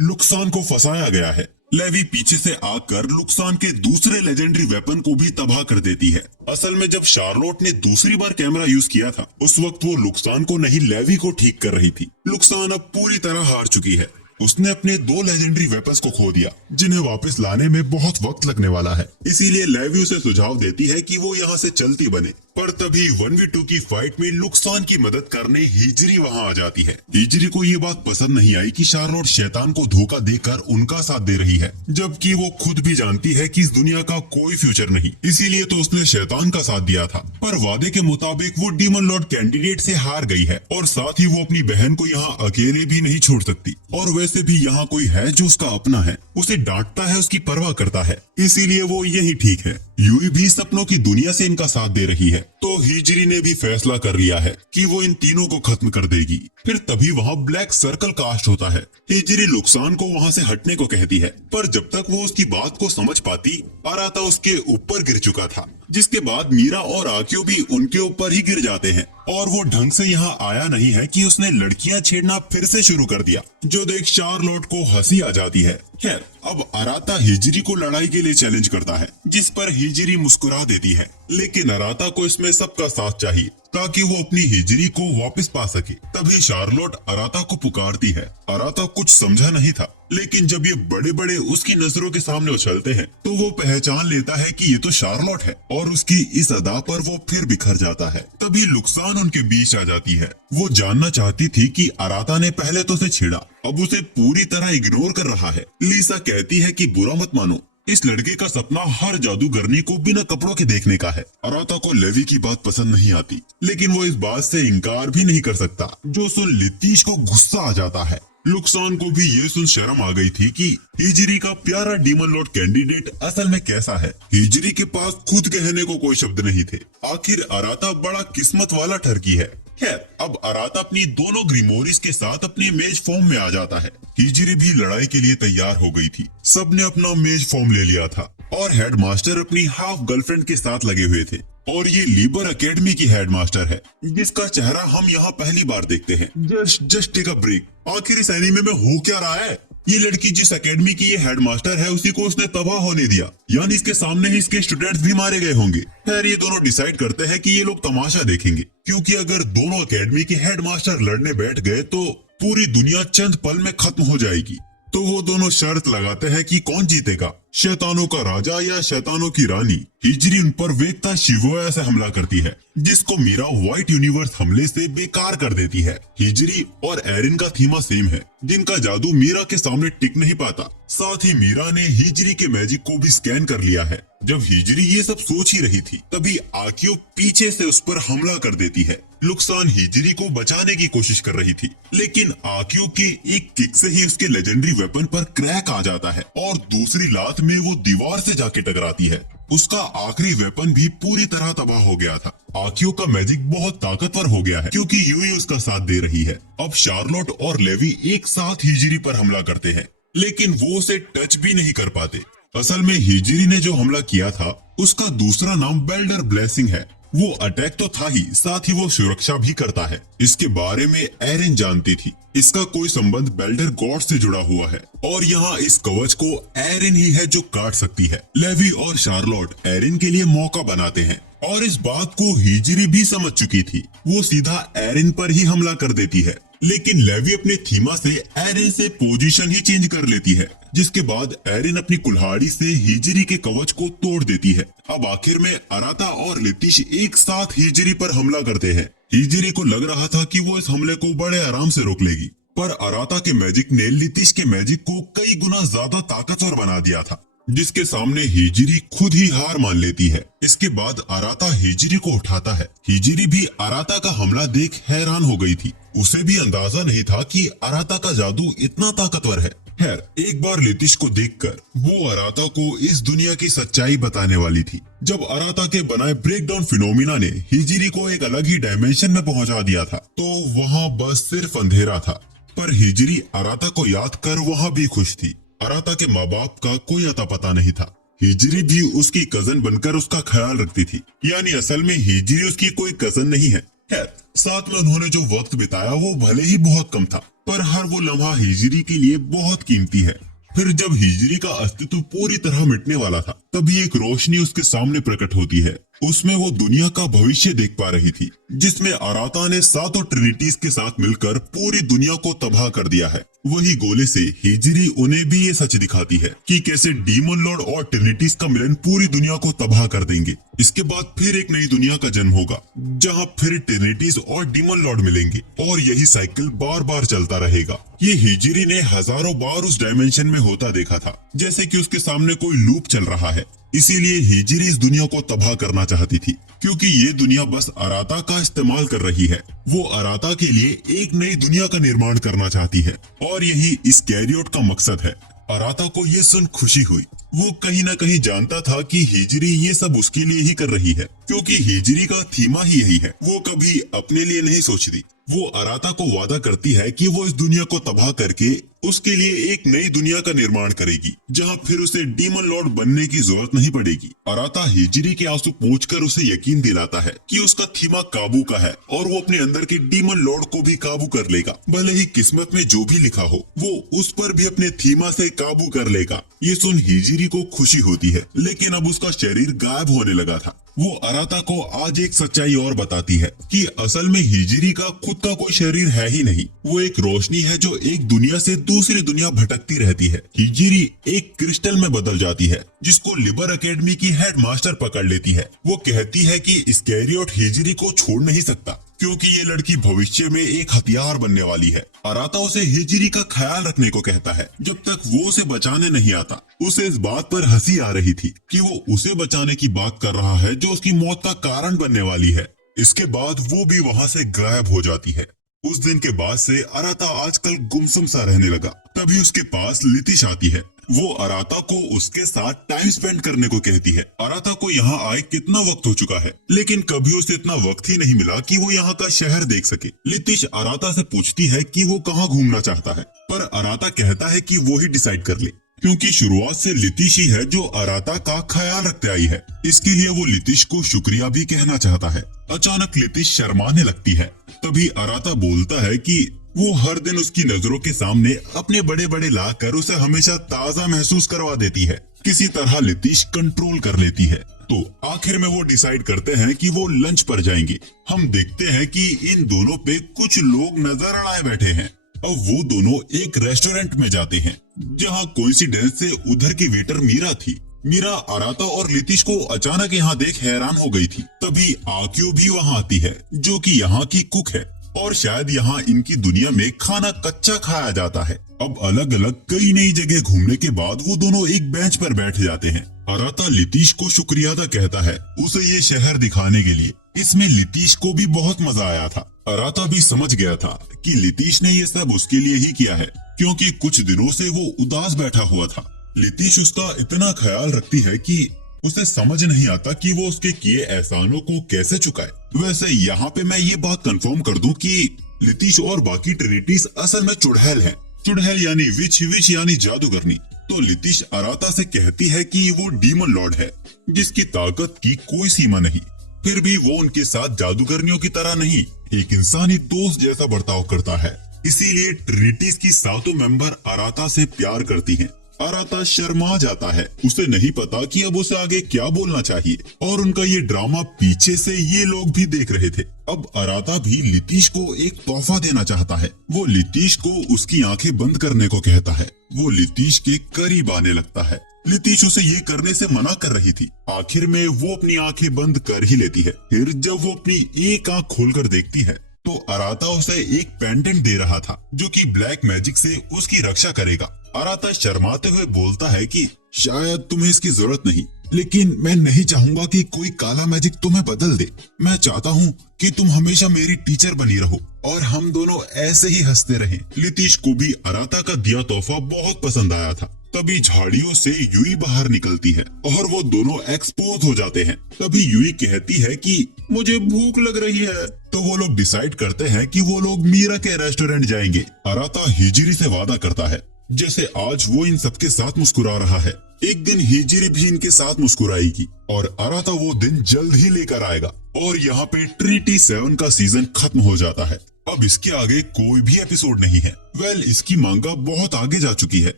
लुक्सान को फंसाया गया है। लेवी पीछे से आकर लुक्सान के दूसरे लेजेंडरी वेपन को भी तबाह कर देती है। असल में जब शार्लोट ने दूसरी बार कैमरा यूज किया था, उस वक्त वो लुक्सान को नहीं लेवी को ठीक कर रही थी। लुक्सान अब पूरी तरह हार चुकी है। उसने अपने 2 लेजेंडरी वेपन्स को खो दिया, जिन्हें वापस लाने में बहुत वक्त लगने वाला है। इसीलिए लेवी उसे सुझाव देती है कि वो यहाँ से चलती बने। पर तभी 1v2 की फाइट में लुक्सान की मदद करने हिजरी वहाँ आ जाती है। हिजरी को ये बात पसंद नहीं आई कि शार्लोट शैतान को धोखा देकर उनका साथ दे रही है, जबकि वो खुद भी जानती है कि इस दुनिया का कोई फ्यूचर नहीं। इसीलिए तो उसने शैतान का साथ दिया था। पर वादे के मुताबिक वो डीमन लॉर्ड कैंडिडेट से हार गई है और साथ ही वो अपनी बहन को यहाँ अकेले भी नहीं छोड़ सकती। और वैसे भी यहाँ कोई है जो उसका अपना है, उसे डांटता है, उसकी परवाह करता है, इसीलिए वो यही ठीक है। यूई भी सपनों की दुनिया से इनका साथ दे रही है। तो हिजरी ने भी फैसला कर लिया है कि वो इन तीनों को खत्म कर देगी। फिर तभी वहाँ ब्लैक सर्कल कास्ट होता है। हिजरी लुक्सान को वहाँ से हटने को कहती है, पर जब तक वो उसकी बात को समझ पाती, अराता उसके ऊपर गिर चुका था, जिसके बाद मीरा और आक्यो भी उनके ऊपर ही गिर जाते हैं। और वो ढंग से यहाँ आया नहीं है कि उसने लड़कियां छेड़ना फिर से शुरू कर दिया, जो देख शार्लोट को हंसी आ जाती है। खैर, अब अराता हिजरी को लड़ाई के लिए चैलेंज करता है, जिस पर हिजरी मुस्कुरा देती है। लेकिन अराता को इसमें सबका साथ चाहिए ताकि वो अपनी हिजरी को वापस पा सके। तभी शार्लोट अराता को पुकारती है। अराता कुछ समझा नहीं था, लेकिन जब ये बड़े बड़े उसकी नजरों के सामने उछलते हैं तो वो पहचान लेता है कि ये तो शार्लोट है, और उसकी इस अदा पर वो फिर बिखर जाता है। तभी लुक्सान उनके बीच आ जाती है। वो जानना चाहती थी कि अराता ने पहले तो उसे छेड़ा, अब उसे पूरी तरह इग्नोर कर रहा है। लीसा कहती है कि बुरा मत मानो, इस लड़के का सपना हर जादूगरनी को बिना कपड़ों के देखने का है। अराता को लेवी की बात पसंद नहीं आती, लेकिन वो इस बात से इनकार भी नहीं कर सकता, जो सुन लितीश को गुस्सा आ जाता है। लुक्सान को भी ये सुन शर्म आ गई थी कि हिजरी का प्यारा डीमन लॉर्ड कैंडिडेट असल में कैसा है। हिजरी के पास खुद कहने को कोई शब्द नहीं थे। आखिर अराता बड़ा किस्मत वाला ठरकी है। खैर, अब अराता अपनी दोनों ग्रीमोरीज के साथ अपनी मेज फॉर्म में आ जाता है। हिजरी भी लड़ाई के लिए तैयार हो गई थी। सबने अपना मेज फॉर्म ले लिया था और हेडमास्टर अपनी हाफ गर्लफ्रेंड के साथ लगे हुए थे। और ये लीबर एकेडमी की हेडमास्टर है, जिसका चेहरा हम यहाँ पहली बार देखते हैं। Just take a break. आखिर इस एनीमे में हो क्या रहा है? ये लड़की जिस एकेडमी की ये हेडमास्टर है, उसी को उसने तबाह होने दिया, यानी इसके सामने ही इसके स्टूडेंट्स भी मारे गए होंगे। खैर, ये दोनों डिसाइड करते हैं कि ये लोग तमाशा देखेंगे, क्योंकि अगर दोनों एकेडमी के हेडमास्टर लड़ने बैठ गए तो पूरी दुनिया चंद पल में खत्म हो जाएगी। तो वो दोनों शर्त लगाते हैं कि कौन जीतेगा, शैतानों का राजा या शैतानों की रानी। हिजरी उन पर वेगता शिवोया से हमला करती है, जिसको मीरा व्हाइट यूनिवर्स हमले से बेकार कर देती है। हिजरी और एरिन का थीमा सेम है, जिनका जादू मीरा के सामने टिक नहीं पाता। साथ ही मीरा ने हिजरी के मैजिक को भी स्कैन कर लिया है। जब हिजरी ये सब सोच ही रही थी, तभी आक्यो पीछे से उस पर हमला कर देती है। लुक्सान हिजरी को बचाने की कोशिश कर रही थी, लेकिन आक्यो के एक किक से ही उसके लेजेंडरी वेपन पर क्रैक आ जाता है और दूसरी लात में वो दीवार से जाके टकराती है। उसका आखिरी वेपन भी पूरी तरह तबाह हो गया था। आक्यो का मैजिक बहुत ताकतवर हो गया है, क्योंकि यूई उसका साथ दे रही है। अब शार्लोट और लेवी एक साथ हिजरी पर हमला करते हैं, लेकिन वो उसे टच भी नहीं कर पाते। असल में हिजरी ने जो हमला किया था, उसका दूसरा नाम बेल्डर ब्लेसिंग है। वो अटैक तो था ही, साथ ही वो सुरक्षा भी करता है। इसके बारे में एरिन जानती थी। इसका कोई संबंध बेल्डर गॉड से जुड़ा हुआ है, और यहाँ इस कवच को एरिन ही है जो काट सकती है। लेवी और शार्लोट एरिन के लिए मौका बनाते हैं, और इस बात को हिजरी भी समझ चुकी थी। वो सीधा एरिन पर ही हमला कर देती है, लेकिन लेवी अपने थीमा से एरिन से पोजीशन ही चेंज कर लेती है, जिसके बाद एरिन अपनी कुल्हाड़ी से हिजरी के कवच को तोड़ देती है। अब आखिर में अराता और लितीश एक साथ हिजरी पर हमला करते हैं। हिजरी को लग रहा था कि वो इस हमले को बड़े आराम से रोक लेगी, पर अराता के मैजिक ने लितीश के मैजिक को कई गुना ज्यादा ताकतवर बना दिया था, जिसके सामने हिजरी खुद ही हार मान लेती है। इसके बाद अराता हिजरी को उठाता है। हिजरी भी अराता का हमला देख हैरान हो गई थी। उसे भी अंदाजा नहीं था कि अराता का जादू इतना ताकतवर है। खैर, एक बार लितीश को देखकर वो अराता को इस दुनिया की सच्चाई बताने वाली थी। जब अराता के बनाए ब्रेकडाउन फिनोमिना ने हिजरी को एक अलग ही डायमेंशन में पहुंचा दिया था, तो वहाँ बस सिर्फ अंधेरा था। पर हिजरी अराता को याद कर वहाँ भी खुश थी। अराता के माँ बाप का कोई अता पता नहीं था। हिजरी भी उसकी कजन बनकर उसका ख्याल रखती थी, यानी असल में हिजरी उसकी कोई कजन नहीं है। खैर, साथ में उन्होंने जो वक्त बिताया वो भले ही बहुत कम था, पर हर वो लम्हा हिजरी के लिए बहुत कीमती है। फिर जब हिजरी का अस्तित्व पूरी तरह मिटने वाला था, तभी एक रोशनी उसके सामने प्रकट होती है। उसमें वो दुनिया का भविष्य देख पा रही थी, जिसमें अराता ने सातों ट्रिनिटीज के साथ मिलकर पूरी दुनिया को तबाह कर दिया है। वही गोले से हिजरी उन्हें भी ये सच दिखाती है कि कैसे डीमन लॉर्ड और ट्रिनिटीज का मिलन पूरी दुनिया को तबाह कर देंगे। इसके बाद फिर एक नई दुनिया का जन्म होगा, जहाँ फिर ट्रिनिटीज और डीमन लॉर्ड मिलेंगे और यही साइकिल बार बार चलता रहेगा। ये हिजरी ने हजारों बार उस डायमेंशन में होता देखा था, जैसे कि उसके सामने कोई लूप चल रहा है। इसीलिए हिजरी इस दुनिया को तबाह करना चाहती थी, क्योंकि ये दुनिया बस अराता का इस्तेमाल कर रही है। वो अराता के लिए एक नई दुनिया का निर्माण करना चाहती है और यही इस कैरियोट का मकसद है। अराता को ये सुन खुशी हुई। वो कहीं न कहीं जानता था कि हिजरी ये सब उसके लिए ही कर रही है, क्योंकि हिजरी का थीमा ही यही है। वो कभी अपने लिए नहीं सोचती। वो अराता को वादा करती है कि वो इस दुनिया को तबाह करके उसके लिए एक नई दुनिया का निर्माण करेगी, जहां फिर उसे डीमन लॉर्ड बनने की जरूरत नहीं पड़ेगी। अराता हिजरी के आंसू पोंछकर उसे यकीन दिलाता है कि उसका थीमा काबू का है और वो अपने अंदर के डीमन लॉर्ड को भी काबू कर लेगा। भले ही किस्मत में जो भी लिखा हो, वो उस पर भी अपने थीमा से काबू कर लेगा। ये सुन हिजरी को खुशी होती है, लेकिन अब उसका शरीर गायब होने लगा था। वो अराता को आज एक सच्चाई और बताती है कि असल में हिजरी का खुद का कोई शरीर है ही नहीं। वो एक रोशनी है जो एक दुनिया से दूसरी दुनिया भटकती रहती है। हिजरी एक क्रिस्टल में बदल जाती है, जिसको लिबर एकेडमी की हेडमास्टर पकड़ लेती है। वो कहती है कि इस्कैरियोट हिजरी को छोड़ नहीं सकता, क्योंकि ये लड़की भविष्य में एक हथियार बनने वाली है। अराता उसे हिजरी का ख्याल रखने को कहता है जब तक वो उसे बचाने नहीं आता। उसे इस बात पर हंसी आ रही थी कि वो उसे बचाने की बात कर रहा है जो उसकी मौत का कारण बनने वाली है। इसके बाद वो भी वहाँ से गायब हो जाती है। उस दिन के बाद से अराता आजकल गुमसुम सा रहने लगा। तभी उसके पास लितिश आती है। वो अराता को उसके साथ टाइम स्पेंड करने को कहती है। अराता को यहाँ आए कितना वक्त हो चुका है, लेकिन कभी उसे इतना वक्त ही नहीं मिला कि वो यहाँ का शहर देख सके। लितिश अराता से पूछती है कि वो कहाँ घूमना चाहता है, पर अराता कहता है कि वो ही डिसाइड कर ले, क्योंकि शुरुआत से लितिश ही है जो अराता का ख्याल रखते आई है। इसके लिए वो लितिश को शुक्रिया भी कहना चाहता है। अचानक लितिश शर्माने लगती है। तभी अराता बोलता है कि वो हर दिन उसकी नजरों के सामने अपने बड़े बड़े लाकर उसे हमेशा ताजा महसूस करवा देती है। किसी तरह लितिश कंट्रोल कर लेती है। तो आखिर में वो डिसाइड करते हैं कि वो लंच पर जाएंगे। हम देखते हैं कि इन दोनों पे कुछ लोग नजर आए बैठे हैं। अब वो दोनों एक रेस्टोरेंट में जाते हैं, जहाँ कोइंसिडेंस से उधर की वेटर मीरा थी। मीरा अराता और लितिश को अचानक यहाँ देख हैरान हो गई थी। तभी आक्यो भी वहाँ आती है, जो कि यहाँ की कुक है और शायद यहाँ इनकी दुनिया में खाना कच्चा खाया जाता है। अब अलग अलग कई नई जगह घूमने के बाद वो दोनों एक बेंच पर बैठ जाते हैं। अराता लितिश को शुक्रिया अदा कहता है उसे ये शहर दिखाने के लिए। इसमें लितिश को भी बहुत मजा आया था। अराता भी समझ गया था कि लितिश ने ये सब उसके लिए ही किया है, क्योंकि कुछ दिनों से वो उदास बैठा हुआ था। लितिश उसका इतना ख्याल रखती है कि उसे समझ नहीं आता कि वो उसके किए एहसानों को कैसे चुकाए। वैसे यहाँ पे मैं ये बात कंफर्म कर दूं कि लितिश और बाकी ट्रिनिटीज असल में चुड़ैल है। चुड़ैल यानी विच यानी जादूगरनी। तो लितिश अराता से कहती है कि वो डीमन लॉर्ड है, जिसकी ताकत की कोई सीमा नहीं। फिर भी वो उनके साथ जादूगरनियों की तरह नहीं, एक इंसानी दोस्त जैसा बर्ताव करता है। इसीलिए ट्रिनिटीज की सातों मेंबर अराता से प्यार करती हैं। अराता शर्मा जाता है। उसे नहीं पता कि अब उसे आगे क्या बोलना चाहिए, और उनका ये ड्रामा पीछे से ये लोग भी देख रहे थे। अब अराता भी लितिश को एक तोहफा देना चाहता है। वो लितिश को उसकी आंखें बंद करने को कहता है। वो लितिश के करीब आने लगता है। लितिश उसे ये करने से मना कर रही थी। आखिर में वो अपनी आंखें बंद कर ही लेती है। फिर जब वो अपनी एक आंख खोलकर देखती है तो अराता उसे एक पेंडेंट दे रहा था, जो कि ब्लैक मैजिक से उसकी रक्षा करेगा। अराता शर्माते हुए बोलता है कि शायद तुम्हें इसकी जरूरत नहीं, लेकिन मैं नहीं चाहूंगा कि कोई काला मैजिक तुम्हें बदल दे। मैं चाहता हूँ कि तुम हमेशा मेरी टीचर बनी रहो और हम दोनों ऐसे ही हंसते रहें। लितिश को भी अराता का दिया तोहफा बहुत पसंद आया था। तभी झाड़ियों से यूई बाहर निकलती है और वो दोनों एक्सपोज हो जाते हैं। तभी यूई कहती है कि मुझे भूख लग रही है। तो वो लोग डिसाइड करते हैं कि वो लोग मीरा के रेस्टोरेंट जाएंगे। अराता हिजरी से वादा करता है जैसे आज वो इन सबके साथ मुस्कुरा रहा है, एक दिन हिजरी भी इनके साथ मुस्कुराएगी और अराता वो दिन जल्द ही लेकर आएगा। और यहाँ पे ट्रिनिटी 7 का सीजन खत्म हो जाता है। अब इसके आगे कोई भी एपिसोड नहीं है। इसकी मांगा बहुत आगे जा चुकी है।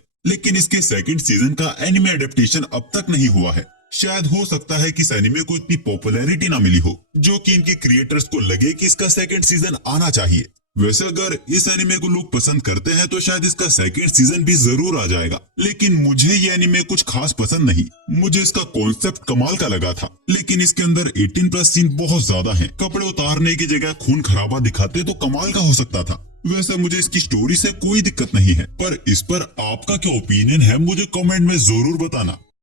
लेकिन इसके सेकंड सीजन का एनिमे एडेप्टेशन अब तक नहीं हुआ है। शायद हो सकता है कि इस एनिमे को इतनी पॉपुलैरिटी ना मिली हो जो कि इनके क्रिएटर्स को लगे कि इसका सेकंड सीजन आना चाहिए। वैसे अगर इस एनिमे को लोग पसंद करते हैं तो शायद इसका सेकंड सीजन भी जरूर आ जाएगा, लेकिन मुझे ये एनिमे कुछ खास पसंद नहीं। मुझे इसका कॉन्सेप्ट कमाल का लगा था, लेकिन इसके अंदर 18+ सीन बहुत ज्यादा हैं। कपड़े उतारने की जगह खून खराबा दिखाते तो कमाल का हो सकता था। वैसे मुझे इसकी स्टोरी से कोई दिक्कत नहीं है, पर इस पर आपका क्या ओपिनियन है मुझे कमेंट में जरूर बताना।